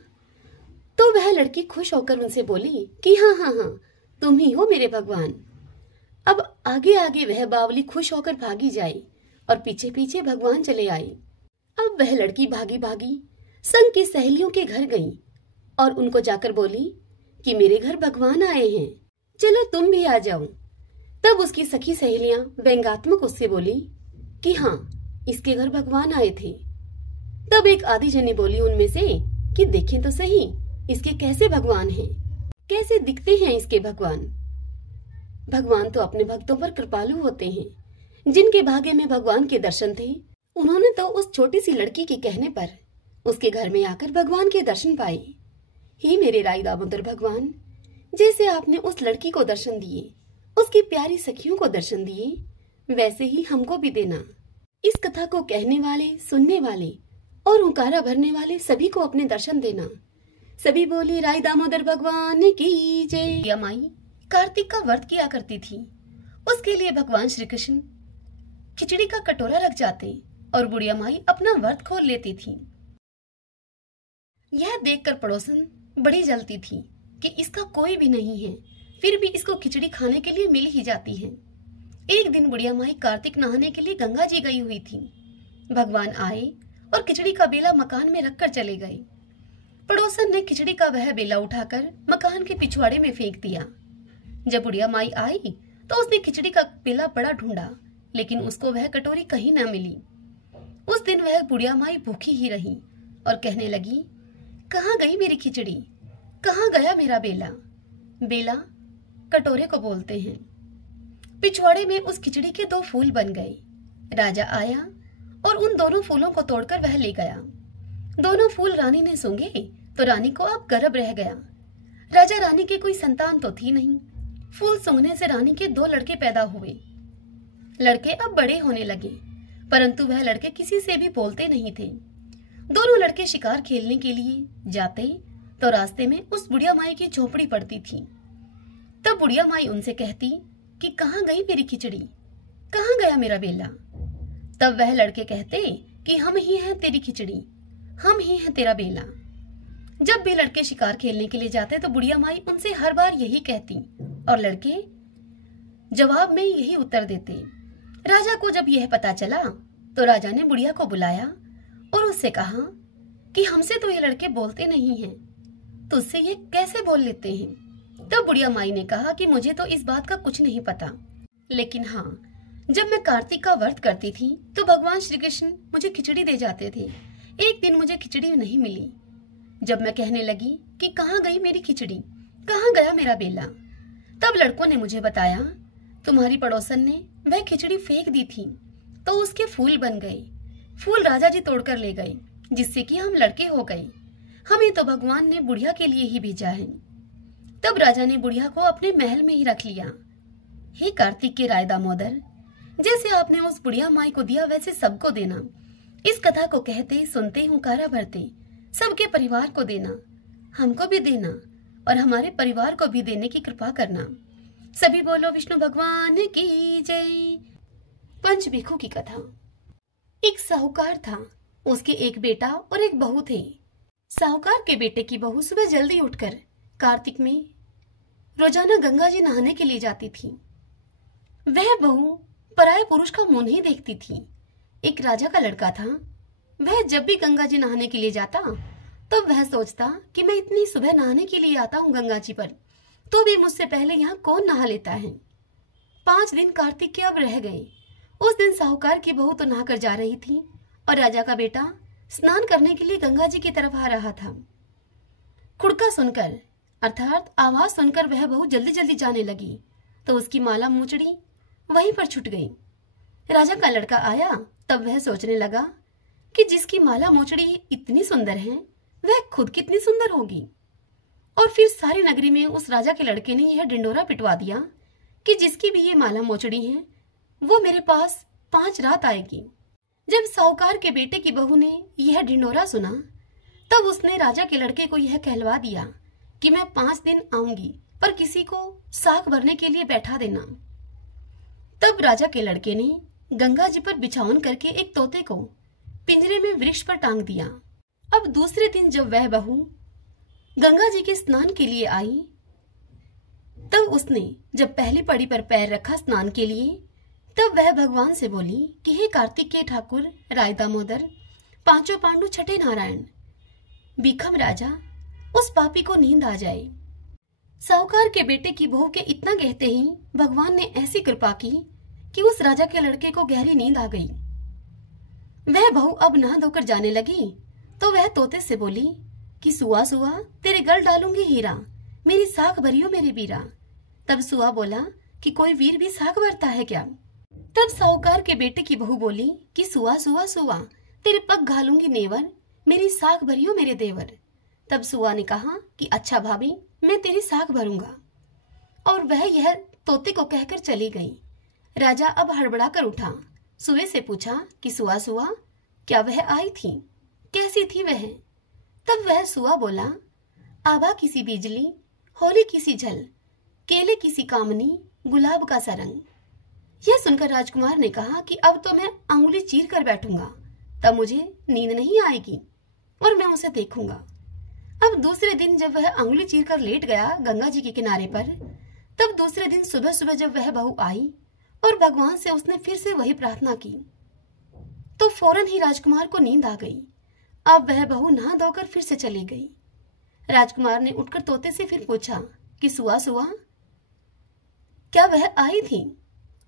तो वह लड़की खुश होकर उनसे बोली कि हाँ हाँ हाँ, तुम ही हो मेरे भगवान। अब आगे आगे वह बावली खुश होकर भागी जाए और पीछे पीछे भगवान चले आए। अब वह लड़की भागी भागी संग की सहेलियों के घर गई और उनको जाकर बोली कि मेरे घर भगवान आए हैं, चलो तुम भी आ जाओ। तब उसकी सखी सहेलियां व्यंगात्मक उससे बोली कि हाँ इसके घर भगवान आए थे। तब एक आधी जनी बोली उनमें से कि देखें तो सही इसके कैसे भगवान हैं, कैसे दिखते हैं इसके भगवान। भगवान तो अपने भक्तों पर कृपालु होते हैं। जिनके भाग्य में भगवान के दर्शन थे, उन्होंने तो उस छोटी सी लड़की के कहने पर उसके घर में आकर भगवान के दर्शन पाए। हे मेरे राय दामोदर भगवान, जैसे आपने उस लड़की को दर्शन दिए, उसकी प्यारी सखियों को दर्शन दिए, वैसे ही हमको भी देना। इस कथा को कहने वाले, सुनने वाले और हुंकारा भरने वाले सभी को अपने दर्शन देना। सभी बोले राय दामोदर भगवान की जय। या माई कार्तिक का व्रत किया करती थी। उसके लिए भगवान श्री कृष्ण खिचड़ी का कटोरा रख जाते और बुढ़िया माई अपना व्रत खोल लेती थी। यह देखकर पड़ोसन बड़ी जलती थी कि इसका कोई भी नहीं है, फिर भी इसको खिचड़ी खाने के लिए मिल ही जाती है। एक दिन बुढ़िया माई कार्तिक नहाने के लिए गंगा जी गई हुई थी। भगवान आए और खिचड़ी का बेला मकान में रखकर चले गए। पड़ोसन ने खिचड़ी का वह बेला उठाकर मकान के पिछवाड़े में फेंक दिया। जब बुढ़िया माई आई तो उसने खिचड़ी का बेला बड़ा ढूंढा, लेकिन उसको वह कटोरी कहीं न मिली। उस दिन वह बुढ़िया माई भूखी ही रही और कहने लगी, कहाँ गई मेरी खिचड़ी, कहाँ गया मेरा बेला? बेला कटोरे को बोलते हैं। पिछवाड़े में उस खिचड़ी के दो फूल बन गए। राजा आया और उन दोनों फूलों को तोड़कर वह ले गया। दोनों फूल रानी ने सूंघे तो रानी को अब गर्भ रह गया। राजा रानी के कोई संतान तो थी नहीं। फूल सूंघने से रानी के दो लड़के पैदा हुए। लड़के अब बड़े होने लगे, परंतु वह लड़के किसी से भी बोलते नहीं थे। दोनों लड़के शिकार खेलने के लिए जाते तो रास्ते में उस बुढ़िया माई की झोपड़ी पड़ती थी। तब बुढ़िया माई उनसे कहती कि कहाँ गई मेरी खिचड़ी, कहाँ गया मेरा बेला? तब वह लड़के कहते कि हम ही हैं तेरी खिचड़ी, हम ही हैं तेरा बेला। जब भी लड़के शिकार खेलने के लिए जाते तो बुढ़िया माई उनसे हर बार यही कहती और लड़के जवाब में यही उत्तर देते। राजा को जब यह पता चला तो राजा ने बुढ़िया को बुलाया और उससे कहा कि हमसे तो ये लड़के बोलते नहीं हैं, तो उससे ये कैसे बोल लेते हैं? तब बुढ़िया माई ने कहा कि मुझे तो इस बात का कुछ नहीं पता, लेकिन हाँ, जब मैं कार्तिक का व्रत करती थी तो भगवान श्री कृष्ण मुझे खिचड़ी दे जाते थे। एक दिन मुझे खिचड़ी नहीं मिली। जब मैं कहने लगी कि कहाँ गई मेरी खिचड़ी, कहाँ गया मेरा बेला, तब लड़कों ने मुझे बताया, तुम्हारी पड़ोसन ने वह खिचड़ी फेंक दी थी तो उसके फूल बन गए। फूल राजा जी तोड़कर ले गए, जिससे कि हम लड़के हो गए। हमें तो भगवान ने बुढ़िया के लिए ही भेजा है। तब राजा ने बुढ़िया को अपने महल में ही रख लिया। हे कार्तिक के राय दामोदर, जैसे आपने उस बुढ़िया माई को दिया वैसे सबको देना। इस कथा को कहते सुनते हुंकारा भरते सबके परिवार को देना, हमको भी देना और हमारे परिवार को भी देने की कृपा करना। सभी बोलो विष्णु भगवान की जय। पंच भिखु की कथा। एक साहूकार था, उसके एक बेटा और एक बहू थे। साहूकार के बेटे की बहू सुबह जल्दी उठकर कार्तिक में रोजाना गंगा जी नहाने के लिए जाती थी। वह बहू पराये पुरुष का मुंह नहीं देखती थी। एक राजा का लड़का था, वह जब भी गंगा जी नहाने के लिए जाता तो वह सोचता कि मैं इतनी सुबह नहाने के लिए आता हूँ गंगा जी पर, तो भी मुझसे पहले यहाँ कौन नहा लेता है। 5 दिन कार्तिक के अब रह गए। उस दिन साहूकार की बहू तो नहाकर जा रही थी और राजा का बेटा स्नान करने के लिए गंगा जी की तरफ आ रहा था। खुड़का सुनकर अर्थात आवाज सुनकर वह बहू जल्दी जल्दी जाने लगी तो उसकी माला मूचड़ी वहीं पर छूट गई। राजा का लड़का आया तब वह सोचने लगा कि जिसकी माला मोचड़ी इतनी सुंदर है वह खुद कितनी सुंदर होगी। और फिर सारी नगरी में उस राजा के लड़के ने यह ढिंडोरा पिटवा दिया कि जिसकी भी ये माला मोचड़ी है वो मेरे पास 5 रात आएगी। जब साहूकार के बेटे की बहू ने यह ढिंडोरा सुना तब उसने राजा के लड़के को यह कहलवा दिया कि मैं 5 दिन आऊंगी, पर किसी को साग भरने के लिए बैठा देना। तब राजा के लड़के ने गंगा जी पर बिछावन करके एक तोते को पिंजरे में वृक्ष पर टांग दिया। अब दूसरे दिन जब वह बहू गंगा जी के स्नान के लिए आई तब उसने जब पहली पड़ी पर पैर रखा स्नान के लिए तब वह भगवान से बोली कि हे कार्तिक के ठाकुर राय दामोदर, 5 पांडु छठे नारायण, भीखम राजा, उस पापी को नींद आ जाए। साहूकार के बेटे की बहू के इतना कहते ही भगवान ने ऐसी कृपा की कि उस राजा के लड़के को गहरी नींद आ गई। वह बहू अब नहा धोकर जाने लगी तो वह तोते से बोली कि सुआ सुआ तेरे गल डालूंगी हीरा, मेरी साख भरियो मेरे बीरा। तब सुआ बोला कि कोई वीर भी साख भरता है क्या? तब साहूकार के बेटे की बहू बोली कि सुआ सुआ सुआ तेरे पग घालूंगी नेवर, मेरी साख भरियो मेरे देवर। तब सुआ ने कहा कि अच्छा भाभी, मैं तेरी साख भरूंगा। और वह यह तोते को कहकर चली गई। राजा अब हड़बड़ा कर उठा, सुए से पूछा कि सुआ सुआ क्या वह आई थी? कैसी थी वह? तब वह सुआ बोला, आभा किसी बिजली, होली किसी झल, केले किसी कामनी, गुलाब का सरंग। यह सुनकर राजकुमार ने कहा कि अब तो मैं अंगुली चीर कर बैठूंगा, तब मुझे नींद नहीं आएगी और मैं उसे देखूंगा। अब दूसरे दिन जब वह अंगुली चीर कर लेट गया गंगा जी के किनारे पर, तब दूसरे दिन सुबह सुबह जब वह बहू आई और भगवान से उसने फिर से वही प्रार्थना की तो फौरन ही राजकुमार को नींद आ गई। अब वह बहू नहा धोकर फिर से चली गई। राजकुमार ने उठकर तोते से फिर पूछा कि सुआ सुआ क्या वह आई थी?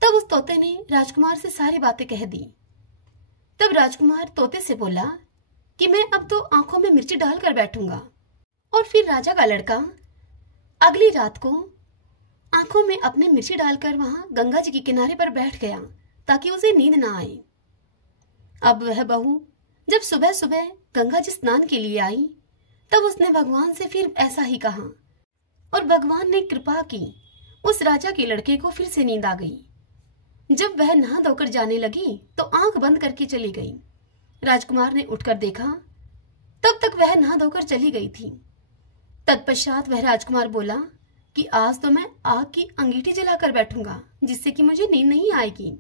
तब उस तोते ने राजकुमार से सारी बातें कह दी। तब राजकुमार तोते से बोला कि मैं अब तो आंखों में मिर्ची डालकर बैठूंगा। और फिर राजा का लड़का अगली रात को आंखों में अपने मिर्ची डालकर वहां गंगा जी के किनारे पर बैठ गया ताकि उसे नींद ना आए। अब वह बहू जब सुबह सुबह गंगा जी स्नान के लिए आई तब उसने भगवान से फिर ऐसा ही कहा और भगवान ने कृपा की। उस राजा के लड़के को फिर से नींद आ गई। जब वह नहा धोकर जाने लगी तो आंख बंद करके चली गई। राजकुमार ने उठकर देखा तब तक वह नहा धोकर चली गई थी। तत्पश्चात वह राजकुमार बोला कि आज तो मैं आग की अंगीठी जलाकर बैठूंगा जिससे कि मुझे नींद नहीं आएगी।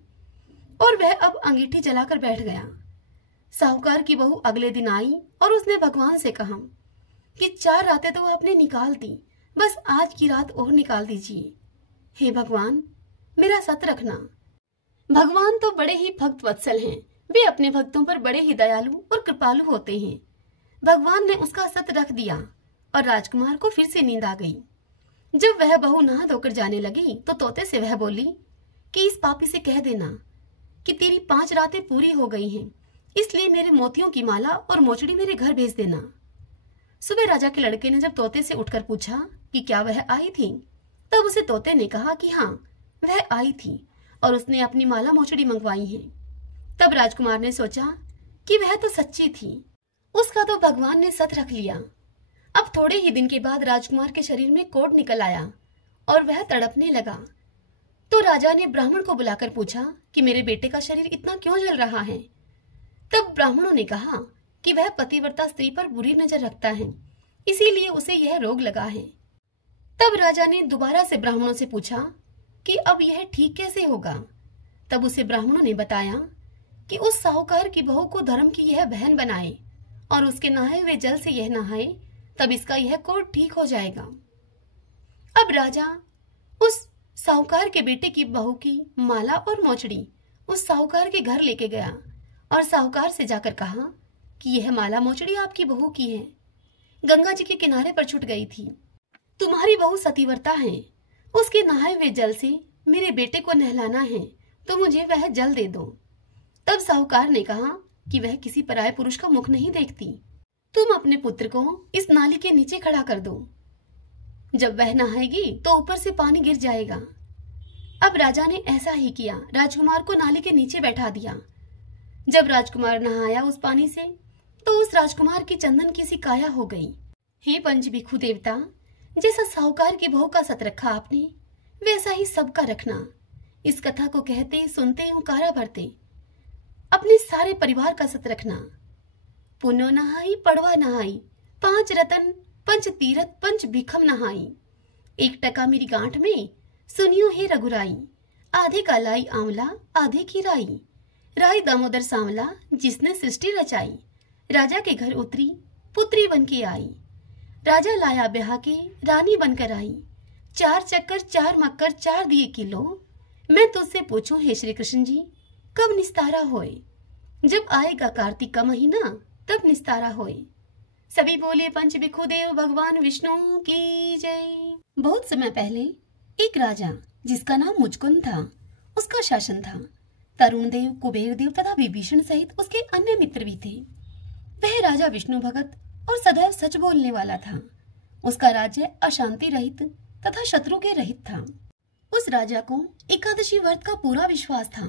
और वह अब अंगीठी जलाकर बैठ गया। साहूकार की बहू अगले दिन आई और उसने भगवान से कहा कि 4 रातें तो आपने निकाल दी, बस आज की रात और निकाल दीजिए। हे भगवान, मेरा सत रखना। भगवान तो बड़े ही भक्त वत्सल हैं, वे अपने भक्तों पर बड़े ही दयालु और कृपालु होते हैं। भगवान ने उसका सत रख दिया और राजकुमार को फिर से नींद आ गई। जब वह बहू नहा धोकर जाने लगी तो तोते से वह बोली कि इस पापी से कह देना कि तेरी 5 रातें पूरी हो गई हैं, इसलिए मेरे मोतियों की माला और मोचड़ी मेरे घर भेज देना। सुबह राजा के लड़के ने जब तोते से उठकर पूछा कि क्या वह आई थी तब उसे तोते ने कहा कि हाँ, वह आई थी और उसने अपनी माला मोचड़ी मंगवाई है। तब राजकुमार ने सोचा कि वह तो सच्ची थी, उसका तो भगवान ने सत रख लिया। अब थोड़े ही दिन के बाद राजकुमार के शरीर में कोढ़ निकल आया और वह तड़पने लगा। तो राजा ने ब्राह्मण को बुलाकर पूछा कि मेरे बेटे का शरीर इतना क्यों जल रहा है। तब ब्राह्मणों ने कहा कि वह पतिव्रता स्त्री पर बुरी नजर रखता है, इसीलिए उसे यह रोग लगा है। तब राजा ने दोबारा से ब्राह्मणों से पूछा कि अब यह ठीक कैसे होगा। तब उसे ब्राह्मणों ने बताया कि उस साहूकार की बहू को धर्म की यह बहन बनाए और उसके नहाए हुए जल से यह नहाए, तब इसका यह कोढ़ ठीक हो जाएगा। अब राजा उस साहूकार के बेटे की बहू की माला और मोचड़ी उस साहूकार के घर लेके गया और साहूकार से जाकर कहा कि यह माला मोचड़ी आपकी बहू की है, गंगा जी के किनारे पर छूट गई थी। तुम्हारी बहू सतीव्रता है, उसके नहाए हुए जल से मेरे बेटे को नहलाना है, तो मुझे वह जल दे दो। तब साहूकार ने कहा कि वह किसी पराये पुरुष का मुख नहीं देखती, तुम अपने पुत्र को इस नाली के नीचे खड़ा कर दो, जब वह नहाएगी तो ऊपर से पानी गिर जाएगा। अब राजा ने ऐसा ही किया, राजकुमार को नाली के नीचे बैठा दिया। जब राजकुमार नहाया उस पानी से, तो उस राजकुमार की चंदन की सी काया हो गई। हे पंच भिक्षु देवता, जैसा साहूकार की बहू का सत रखा आपने, वैसा ही सबका रखना। इस कथा को कहते सुनते हुंकारा भरते अपने सारे परिवार का सत रखना। पुनो नहाई पड़वा नहाई, 5 रतन 5 तीरथ 5 भिखम नहाई। 1 टका मेरी गांठ में सुनियो हे रघुराई, आधे का लाई आंवला आधे की राई। राई दामोदर सांवला जिसने सृष्टि रचाई, राजा के घर उतरी पुत्री बन के आई। राजा लाया ब्याह के रानी बनकर आई, 4 चक्कर 4 मक्कर 4 दिए किलो। मैं तुझसे पूछूं हे श्री कृष्ण जी, कब निस्तारा होए। जब आएगा कार्तिक का महीना तब निस्तारा होए। सभी बोले पंच भिक्षु देव भगवान विष्णु की जय। बहुत समय पहले एक राजा जिसका नाम मुचकुंद था, उसका शासन था। तरुण देव, कुबेर देव तथा विभीषण सहित उसके अन्य मित्र भी थे। वह राजा विष्णु भगत और सदैव सच बोलने वाला था। उसका राज्य अशांति रहित तथा शत्रु के रहित था। उस राजा को एकादशी व्रत का पूरा विश्वास था।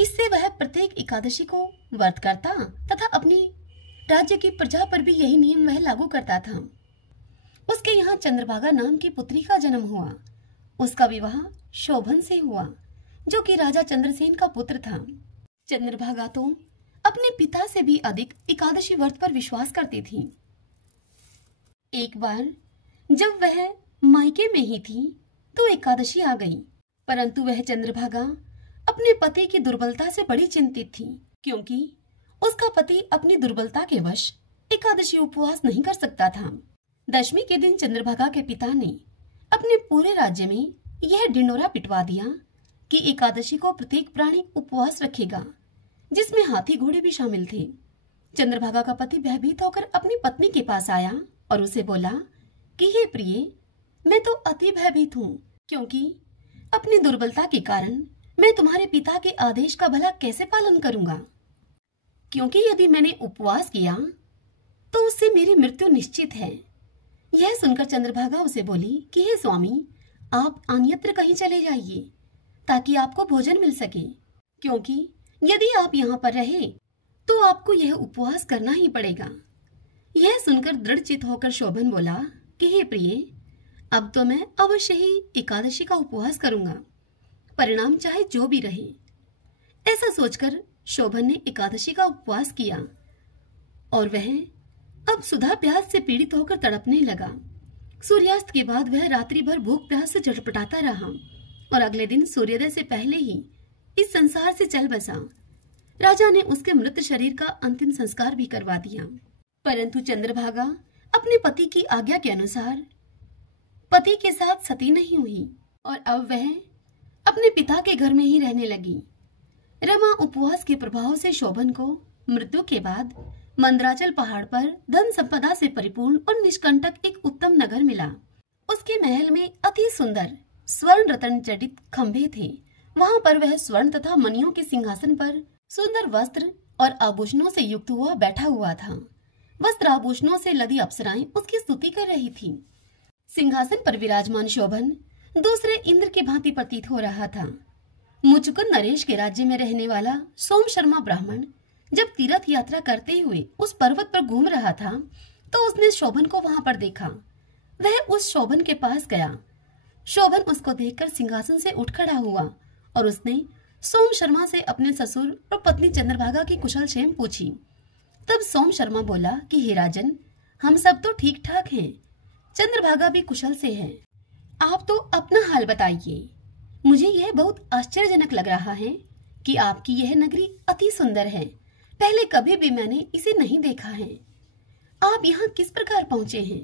इससे वह प्रत्येक एकादशी को व्रत करता तथा अपनी राज्य की प्रजा पर भी यही नियम वह लागू करता था। उसके यहाँ चंद्रभागा नाम की पुत्री का जन्म हुआ। उसका विवाह शोभन से हुआ, जो कि राजा चंद्रसेन का पुत्र था। चंद्रभागा तो अपने पिता से भी अधिक एकादशी व्रत पर विश्वास करती थी। एक बार जब वह मायके में ही थी तो एकादशी आ गई, परंतु वह चंद्रभागा अपने पति की दुर्बलता से बड़ी चिंतित थी, क्योंकि उसका पति अपनी दुर्बलता के वश एकादशी उपवास नहीं कर सकता था। दशमी के दिन चंद्रभागा के पिता ने अपने पूरे राज्य में यह ढिंडोरा पिटवा दिया कि एकादशी को प्रत्येक प्राणी उपवास रखेगा, जिसमें हाथी घोड़े भी शामिल थे। चंद्रभागा का पति भयभीत होकर अपनी पत्नी के पास आया और उसे बोला कि हे प्रिय, मैं तो अति भयभीत हूँ, क्योंकि अपनी दुर्बलता के कारण मैं तुम्हारे पिता के आदेश का भला कैसे पालन करूंगा, क्योंकि यदि मैंने उपवास किया तो उससे मेरी मृत्यु निश्चित है। यह सुनकर चंद्रभागा उसे बोली कि हे स्वामी, आप अन्यत्र कहीं चले जाइए ताकि आपको भोजन मिल सके, क्योंकि यदि आप यहाँ पर रहे तो आपको यह उपवास करना ही पड़ेगा। यह सुनकर दृढ़चित होकर शोभन बोला कि हे प्रिय, अब तो मैं अवश्य ही एकादशी का उपवास करूंगा, परिणाम चाहे जो भी रहे। ऐसा सोचकर शोभन ने एकादशी का उपवास किया और वह अब सुधा प्यास से पीड़ित होकर तड़पने लगा। सूर्यास्त के बाद वह रात्रि भर भूख प्यास से झटपटाता रहा और अगले दिन सूर्योदय से पहले ही इस संसार से चल बसा। राजा ने उसके मृत शरीर का अंतिम संस्कार भी करवा दिया, परंतु चंद्रभागा अपने पति की आज्ञा के अनुसार पति के साथ सती नहीं हुई और अब वह अपने पिता के घर में ही रहने लगी। रमा उपवास के प्रभाव से शोभन को मृत्यु के बाद मंदराचल पहाड़ पर धन संपदा से परिपूर्ण और निष्कंटक एक उत्तम नगर मिला। उसके महल में अति सुंदर स्वर्ण रत्न जड़ित खंभे थे। वहां पर वह स्वर्ण तथा मणियों के सिंहासन पर सुंदर वस्त्र और आभूषणों से युक्त हुआ बैठा हुआ था। वस्त्र आभूषणों से लदी अप्सराएं उसकी स्तुति कर रही थीं। सिंहासन पर विराजमान शोभन दूसरे इंद्र की भांति प्रतीत हो रहा था। मुचुकुंद नरेश के राज्य में रहने वाला सोम शर्मा ब्राह्मण जब तीर्थ यात्रा करते हुए उस पर्वत पर घूम रहा था तो उसने शोभन को वहां पर देखा। वह उस शोभन के पास गया। शोभन उसको देखकर सिंहासन से उठ खड़ा हुआ और उसने सोम शर्मा से अपने ससुर और पत्नी चंद्रभागा की कुशल क्षेम पूछी। तब सोम शर्मा बोला कि हे राजन, हम सब तो ठीक ठाक हैं, चंद्रभागा भी कुशल से है। आप तो अपना हाल बताइए। मुझे यह बहुत आश्चर्यजनक लग रहा है कि आपकी यह नगरी अति सुंदर है। पहले कभी भी मैंने इसे नहीं देखा है। आप यहाँ किस प्रकार पहुंचे हैं?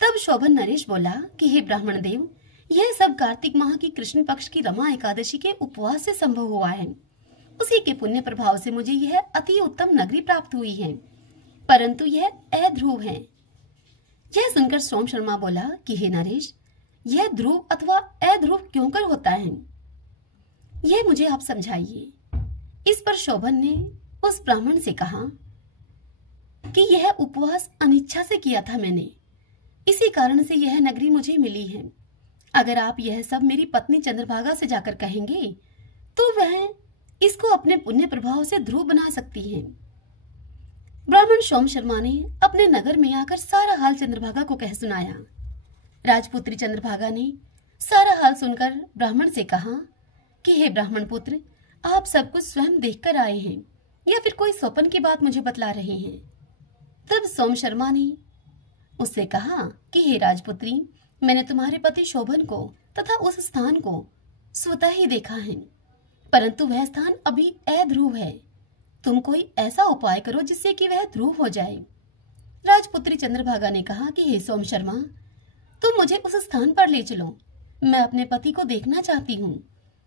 तब शोभन नरेश बोला कि हे ब्राह्मण देव, यह सब कार्तिक माह की कृष्ण पक्ष की रमा एकादशी के उपवास से संभव हुआ है। उसी के पुण्य प्रभाव से मुझे यह अति उत्तम नगरी प्राप्त हुई है, परंतु यह अध्रुव है। यह सुनकर सोम शर्मा बोला कि हे नरेश, यह ध्रुव अथवा अध्रुव क्यों कर होता है, यह मुझे आप समझाइए। इस पर शोभन ने उस ब्राह्मण से कहा कि यह उपवास अनिच्छा से किया था मैंने, इसी कारण से यह नगरी मुझे मिली है। अगर आप यह सब मेरी पत्नी चंद्रभागा से जाकर कहेंगे तो वह इसको अपने पुण्य प्रभाव से ध्रुव बना सकती है। ब्राह्मण सोम शर्मा ने अपने नगर में आकर सारा हाल चंद्रभागा को कह सुनाया। राजपुत्री चंद्रभागा ने सारा हाल सुनकर ब्राह्मण से कहा कि हे ब्राह्मण पुत्र, आप सब कुछ स्वयं देखकर आए हैं या फिर कोई स्वप्न की बात मुझे बतला रहे हैं? तब सोम शर्मा ने उससे कहा कि हे राजपुत्री, मैंने तुम्हारे पति शोभन को तथा उस स्थान को स्वतः ही देखा है, परंतु वह स्थान अभी अध्रुव है। तुम कोई ऐसा उपाय करो जिससे कि वह ध्रुव हो जाए। राजपुत्री चंद्रभागा ने कहा कि हे सोम शर्मा, तुम मुझे उस स्थान पर ले चलो। मैं अपने पति को देखना चाहती हूँ।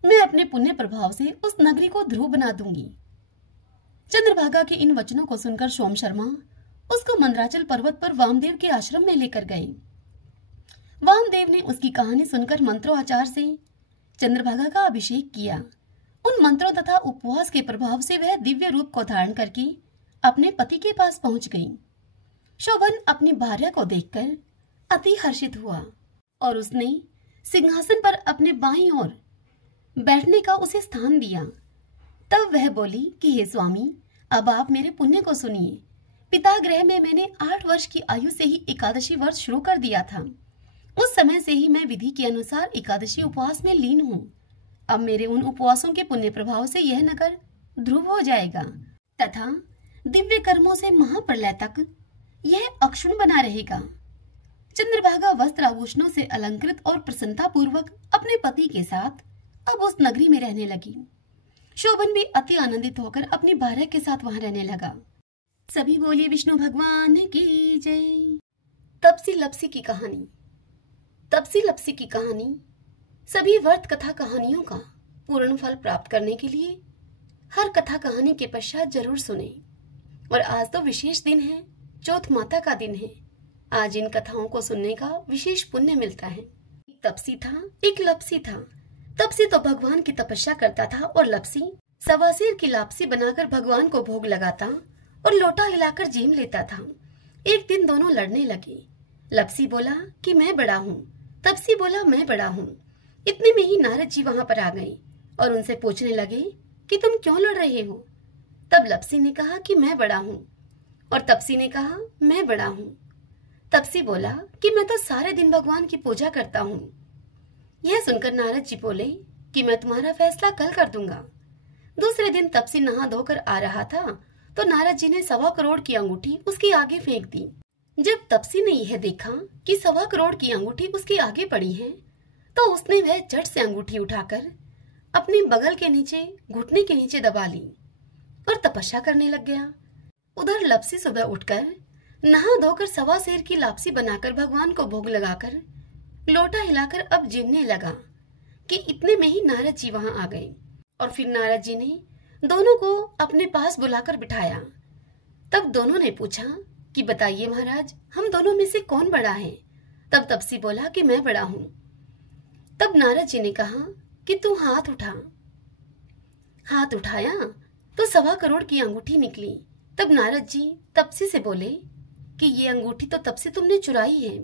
मैं अपने पुण्य प्रभाव से उस नगरी को ध्रुव बना दूंगी। चंद्रभागा के इन वचनों को सुनकर सोम शर्मा उसको मंदराचल पर्वत पर वामदेव के आश्रम में लेकर गए। वामदेव ने उसकी कहानी सुनकर मंत्रोच्चार से चंद्रभागा का अभिषेक किया। उन मंत्रों तथा उपवास के प्रभाव से वह दिव्य रूप को धारण करके अपने पति के पास पहुंच गई। शोभन अपनी भार्या को देखकर अति हर्षित हुआ और उसने सिंहासन पर अपने बाईं ओर बैठने का उसे स्थान दिया। तब वह बोली कि हे स्वामी, अब आप मेरे पुण्य को सुनिए। पिता गृह में मैंने 8 वर्ष की आयु से ही एकादशी व्रत शुरू कर दिया था। उस समय से ही मैं विधि के अनुसार एकादशी उपवास में लीन हूँ। अब मेरे उन उपवासों के पुण्य प्रभाव से यह नगर ध्रुव हो जाएगा तथा दिव्य कर्मों से महाप्रलय तक यह अक्षुण्ण बना रहेगा। चंद्रभागा वस्त्र आभूषणों से अलंकृत और प्रसन्नता पूर्वक अपने पति के साथ अब उस नगरी में रहने लगी। शोभन भी अति आनंदित होकर अपनी भार्या के साथ वहां रहने लगा। सभी बोलिए विष्णु भगवान की जय। तपसी लपसी की कहानी। तपसी लपसी की कहानी सभी व्रत कथा कहानियों का पूर्ण फल प्राप्त करने के लिए हर कथा कहानी के पश्चात जरूर सुने। और आज तो विशेष दिन है, चौथ माता का दिन है। आज इन कथाओं को सुनने का विशेष पुण्य मिलता है। एक तपसी था, एक लपसी था। तपसी तो भगवान की तपस्या करता था और लपसी सवासीर की लापसी बनाकर भगवान को भोग लगाता और लोटा हिलाकर जीम लेता था। एक दिन दोनों लड़ने लगे। लपसी बोला कि मैं बड़ा हूँ, तपसी बोला मैं बड़ा हूँ। इतने में ही नारद जी वहां पर आ गए और उनसे पूछने लगे कि तुम क्यों लड़ रहे हो। तब लपसी ने कहा कि मैं बड़ा हूँ और तपसी ने कहा मैं बड़ा हूँ। तपसी बोला कि मैं तो सारे दिन भगवान की पूजा करता हूँ। यह सुनकर नारद जी बोले कि मैं तुम्हारा फैसला कल कर दूंगा। दूसरे दिन तपसी नहा धोकर आ रहा था तो नारद जी ने 1.25 करोड़ की अंगूठी उसके आगे फेंक दी। जब तपसी ने यह देखा कि 1.25 करोड़ की अंगूठी उसके आगे पड़ी है तो उसने वह झट से अंगूठी उठाकर अपनी बगल के नीचे घुटने के नीचे दबा ली और तपस्या करने लग गया। उधर लपसी सुबह उठकर नहा धोकर 1.25 सेर की लापसी बनाकर भगवान को भोग लगाकर लोटा हिलाकर अब जीवने लगा कि इतने में ही नारद जी वहां आ गए और फिर नारद जी ने दोनों को अपने पास बुलाकर बिठाया। तब दोनों ने पूछा कि बताइए महाराज, हम दोनों में से कौन बड़ा है। तब तपसी बोला कि मैं बड़ा हूं। तब नारद जी ने कहा कि तू हाथ उठा। हाथ उठाया तो 1.25 करोड़ की अंगूठी निकली। तब नारद जी तपसी से बोले कि ये अंगूठी तो तब से तुमने चुराई है,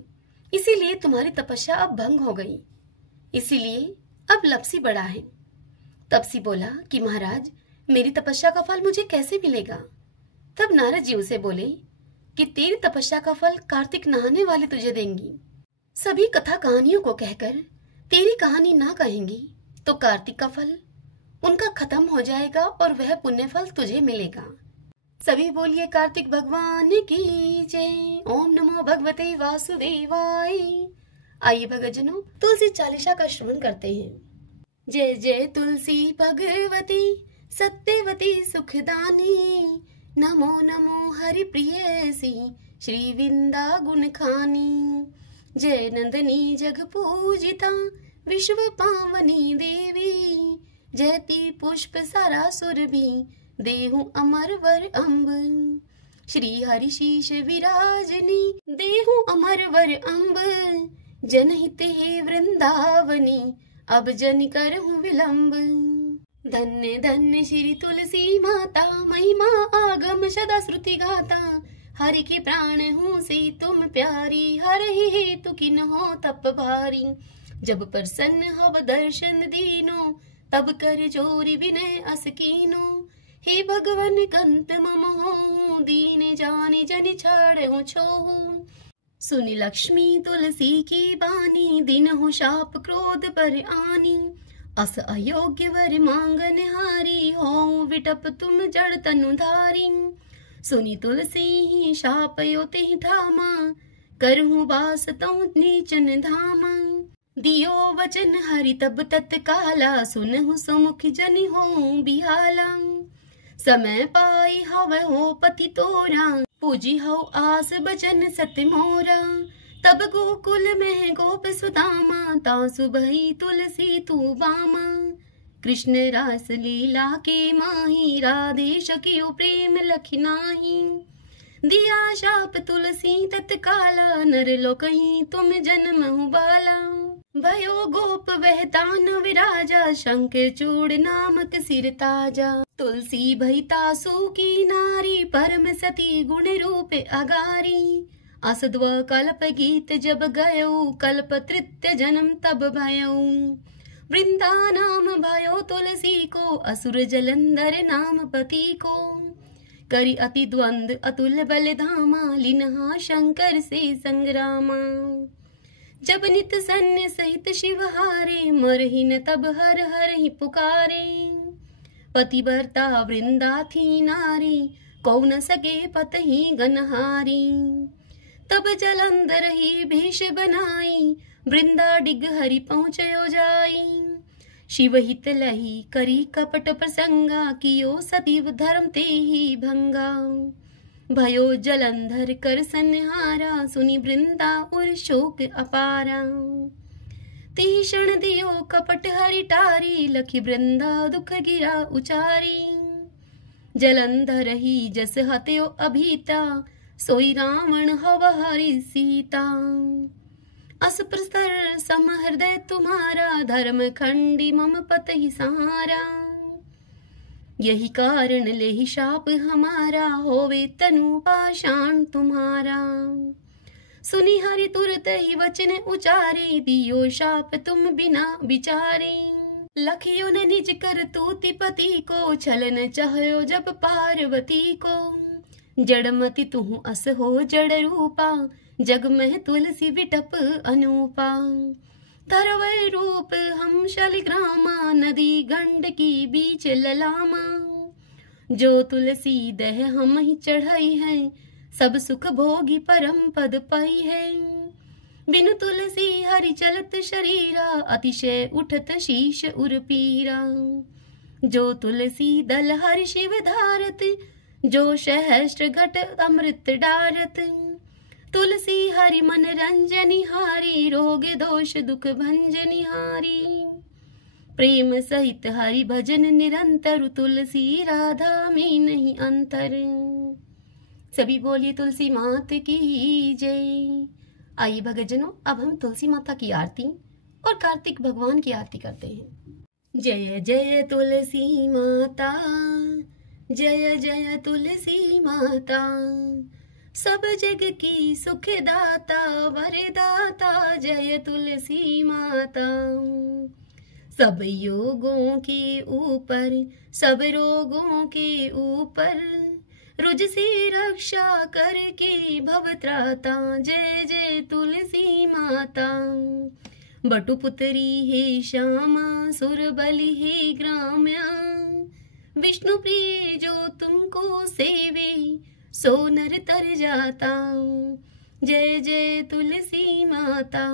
इसीलिए तुम्हारी तपस्या अब भंग हो गई। इसीलिए अब लपसी बड़ा है। तपसी बोला कि महाराज, मेरी तपस्या का फल मुझे कैसे मिलेगा? तब नारद जी उसे बोले कि तेरी तपस्या का फल कार्तिक नहाने वाले तुझे देंगी। सभी कथा कहानियों को कहकर तेरी कहानी ना कहेंगी तो कार्तिक का फल उनका खत्म हो जाएगा और वह पुण्य फल तुझे मिलेगा। सभी बोलिए कार्तिक भगवान की जय। ओम नमो भगवते वासुदेवाय। आइए भक्तजनों, तुलसी चालीसा का श्रवण करते हैं। जय जय तुलसी भगवती सत्यवती सुखदानी, नमो नमो हरि प्रियसी श्री विंदा गुण खानी। जय नंदनी जग पूजिता विश्व पावनी देवी, जयति पुष्प सारा सुरभि देहु अमर वर अम्ब। श्री हरि शीश विराजनी देहु अमर वर अम्ब, जनहित हे वृंदावनी अब जन करहु विलंब। धन्य धन्य श्री तुलसी माता, महिमा आगम सदा श्रुति गाता। हरि के प्राण हूँ से तुम प्यारी, हर ही हेतु किन हो तप भारी। जब प्रसन्न हव दर्शन दीनो, तब कर जोरी विनय अस कीनो। हे भगवन कंत मम हो, दीन जाने जन छाड़ हो छोहू। सुनि लक्ष्मी तुलसी की बानी, दिन हो शाप क्रोध पर आनी। अस अयोग्य वर मांगन हारी, हो विटप तुम जड़ तनु धारी। सुनी तुलसी ही शाप योति ठामा, करहूँ बास तऊ नीचन धामा। दियो वचन हरि तब तत्काला, सुनहु सुमुख जन हो बिहाला। समय पाई हव हो पति तोरा, पूजी हो आस बचन सत्य मोरा। तब गोकुल में गोप सुदामा, तासु भई तुलसी तू बामा। कृष्ण रास लीला के माही, राधे शकियो प्रेम लखि नाही। दिया शाप तुलसी तत्काला, नर लोकहि तुम जन्महु बाला। भयो गोप वह दानव राजा, शंख चूड़ नामक सिर ताजा। तुलसी भई तासु की नारी, परम सती गुण रूप अगारी। असद्व कल्प गीत जब गयो, कल्प तृतीय जन्म तब भयो। वृंदा नाम भयो तुलसी को, असुर जलंधर नाम पति को। करी अति द्वंद अतुल बल धामा, लिन्हा शंकर से संग्रामा। जब नित सन्य सहित शिव हारे, मरहि न तब हर हर ही पुकारे। पतिव्रता वृंदा थी नारी, कौ न सके पतहि गनहारी। तब जलंधर ही भेष बनाई, वृंदा डिग हरि पहुँचयो जाई। शिव हित लही करी कपट प्रसंगा, कियो सतीव धर्म ते ही भंगा। भयो जलंधर कर संहारा, सुनी वृंदा उर शोक अपारा। तिहि क्षण दियो कपट हरि टारी, लखी वृंदा दुख गिरा उचारी। जलंधर ही जस हत्यो अभीता, सोई रावण हव हरि सीता। अस प्रस्तर सम हृदय तुम्हारा, धर्म खंडी मम पत ही सहारा। यही कारण लेहि शाप हमारा, होवे तनु पाषाण तुम्हारा। सुनी हरि तुरत ही वचन उचारे, दियो शाप तुम बिना विचारे। लखियो न निज कर तूति पति को, छलन चाहयो जब पार्वती को। जड़मति तुहु अस हो जड़ रूपा, जग में तुलसी विटप अनूपा। तरवै रूप हम शलिग्रामा, नदी गंड की बीच ललामा। जो तुलसी दह हम ही चढ़ाई है, सब सुख भोगी परम पद पाई है। बिनु तुलसी हरि चलत शरीरा, अतिशय उठत शीश उर पीरा। जो तुलसी दल हरि शिव धारत, जो सहस्त्र घट अमृत डारत। तुलसी हरि मन रंजनि हारी, रोग दोष दुख भंजनि हारी। प्रेम सहित हरि भजन निरंतर, तुलसी राधा में नहीं अंतर। सभी बोलिए तुलसी माता की जय। आइए भक्तजनों, अब हम तुलसी माता की आरती और कार्तिक भगवान की आरती करते हैं। जय जय तुलसी माता, जय जय तुलसी माता। सब जग की सुखदाता वरदाता जय तुलसी माता। सब योगों के ऊपर सब रोगों के ऊपर रुज से रक्षा करके भवत्राता जय जय तुलसी माता। बटुपुत्री हे श्यामा सुर बलि हे ग्राम्या विष्णु प्रिय जो तुमको सेवे सो नर तर जाता जय जय तुलसी माता।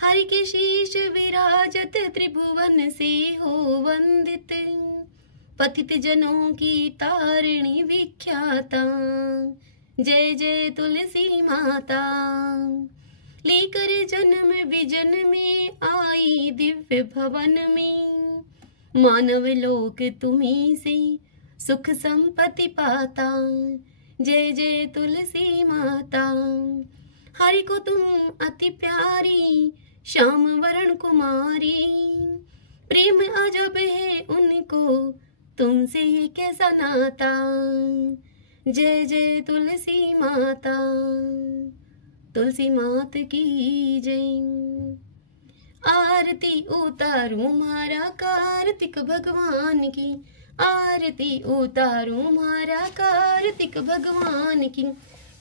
हरि के शीश विराजत त्रिभुवन से हो वंदित पतित जनों की तारिणी विख्याता जय जय तुलसी माता। लेकर जन्म विजन में आई दिव्य भवन में मानव लोक तुम्ही से सुख संपत्ति पाता जय जय तुलसी माता। हरि को तुम अति प्यारी श्याम वरण कुमारी प्रेम अजब है उनको तुमसे ये कैसा नाता जय जय तुलसी माता। तुलसी मात की जय। आरती उतारूं मारा कार्तिक भगवान की आरती उतारूं मारा कार्तिक भगवान की।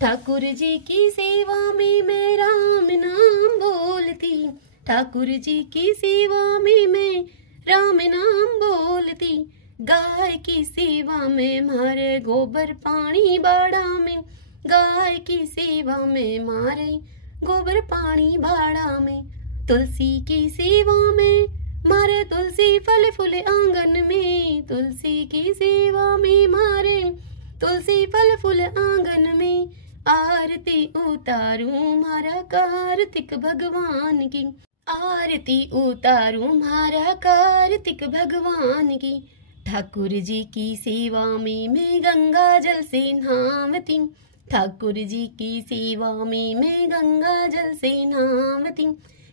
ठाकुर जी की सेवा में मैं राम नाम बोलती ठाकुर जी की सेवा में मैं राम नाम बोलती। गाय की सेवा में मारे गोबर पानी बाड़ा में गाय की सेवा में मारे गोबर पानी बाड़ा में। तुलसी की सेवा में मारे तुलसी फल फूल आंगन में तुलसी की सेवा में मारे तुलसी फल फूल आंगन में। आरती उतारूं मारा कार्तिक भगवान की आरती उतारूं मारा कार्तिक भगवान की। ठाकुर जी की सेवा में मैं गंगा जल से नहावती ठाकुर जी की सेवा में मैं गंगा जल से नहावती।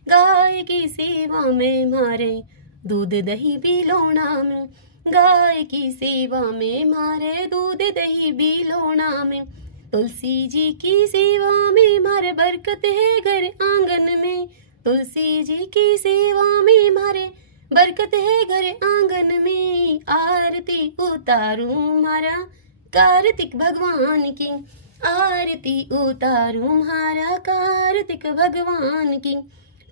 गाय की सेवा में मारे दूध दही बिलोना में गाय की सेवा में मारे दूध दही बिलोना में। तुलसी जी की सेवा में मारे बरकत है घर आंगन में तुलसी जी की सेवा में मारे बरकत है घर आंगन में। आरती उतारूं मारा कार्तिक भगवान की आरती उतारूं मारा कार्तिक भगवान की।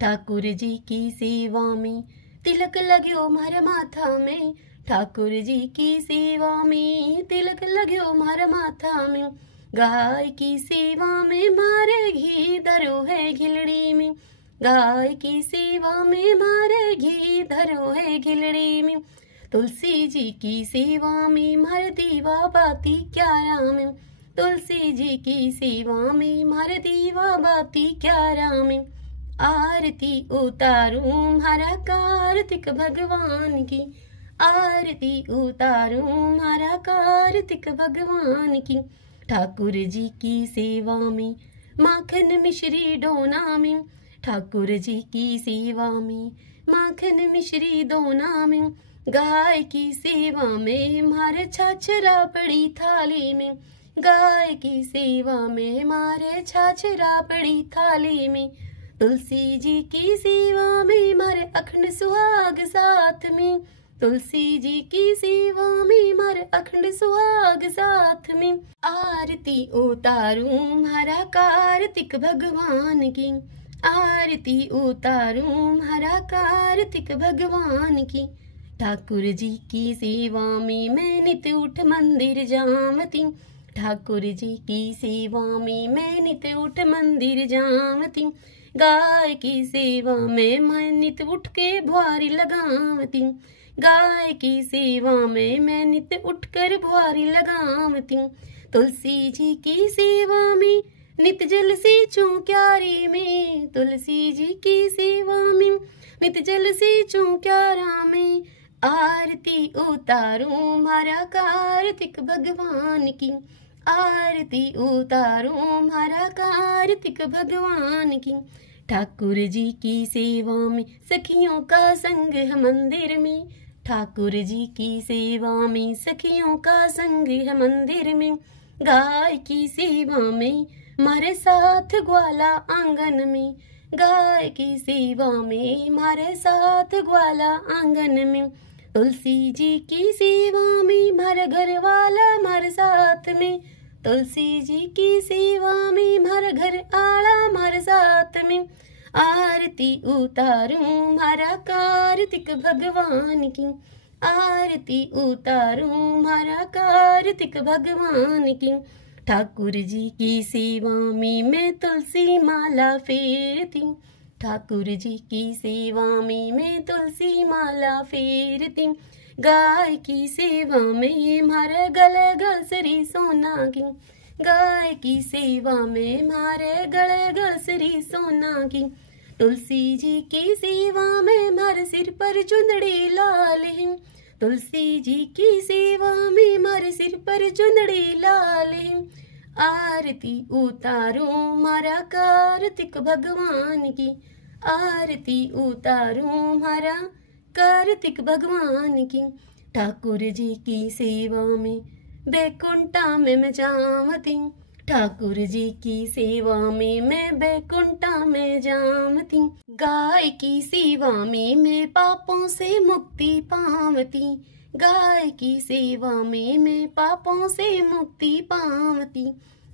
ठाकुर जी की सेवा में तिलक लाग्यो मारा माथा में ठाकुर जी की सेवा में तिलक लाग्यो मारा माथा में। गाय की सेवा में मारे घी धरो है घिलड़ी में गाय की सेवा में मारे घी धरो है घिलड़ी में। तुलसी जी की सेवा में मारे दीवा बाती क्यारा में तुलसी जी की सेवा में मारे दीवा बाती क्यारा में। आरती उतारूं मारा कार्तिक भगवान की आरती उतारूं मारा कार्तिक भगवान की। ठाकुर जी की सेवा में माखन मिश्री डोना में ठाकुर जी की सेवा में माखन मिश्री दोना में। गाय की सेवा में मारे छाछरा पड़ी थाली में गाय की सेवा में मारे छाछरा पड़ी थाली में। तुलसी जी की सेवा में मारे अखंड सुहाग साथ में तुलसी जी की सेवा में मारे अखंड सुहाग साथ में। आरती उतारूं मारा कार्तिक भगवान की आरती उतारूं मारा कार्तिक भगवान की। ठाकुर जी की सेवा में मैं नित उठ मंदिर जावती ठाकुर जी की सेवा में मैं नित उठ मंदिर जावती। गाय की सेवा में मैं नित उठ के भुआरी लगावती गाय की सेवा में मैं नित उठ कर भुआरी लगावती। तुलसी जी की सेवा में नित जल से क्यारी में तुलसी जी की सेवा में नित जल से क्यारा में। आरती उतारूं मारा कार्तिक भगवान की आरती उतारूं मारा कार्तिक भगवान की। ठाकुर जी की सेवा में सखियों का संग है मंदिर में ठाकुर जी की सेवा में सखियों का संग है मंदिर में। गाय की सेवा में मारे साथ ग्वाला आंगन में, गाय की सेवा में मारे साथ ग्वाला आंगन में, तुलसी जी की सेवा में मारे घर वाला मारे साथ में, तुलसी जी की सेवा में मारे घर आला मारे साथ में, आरती उतारूं मारा कार्तिक भगवान की, आरती उतारूं मारा कार्तिक भगवान की, ठाकुर जी की सेवा में मैं तुलसी माला फेरती, ठाकुर जी की सेवा में मैं तुलसी माला फेरती, गाय की सेवा में मारे गले गलसरी सोना की, गाय की सेवा में मारे गले गलसरी सोना की, तुलसी जी की सेवा में मारे सिर पर चुंदड़ी लाल है, तुलसी जी की सेवा में मारे सिर पर चुंदड़ी लाल है, आरती उतारूं मारा कार्तिक भगवान की, आरती उतारूं मारा कार्तिक भगवान की, ठाकुर जी की सेवा में बैकुंठा में मैं जामती, ठाकुर जी की सेवा में मैं बैकुंठा में जामती, गाय की सेवा में मैं पापों से मुक्ति पावती, गाय की सेवा में मैं पापों से मुक्ति पावती,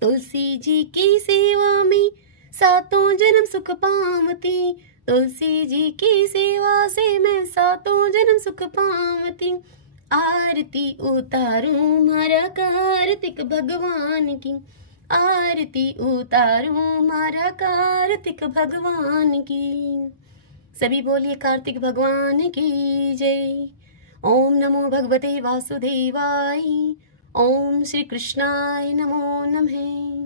तुलसी जी की सेवा में सातों जन्म सुख पावती, तुलसी जी की सेवा से मैं सातों जन्म सुख पावती, आरती उतारूं मारा कार्तिक भगवान की, आरती उतारूं मारा कार्तिक भगवान की। सभी बोलिए कार्तिक भगवान की जय। ओम नमो भगवते वासुदेवाय। ओम श्री कृष्णाय नमो नमः।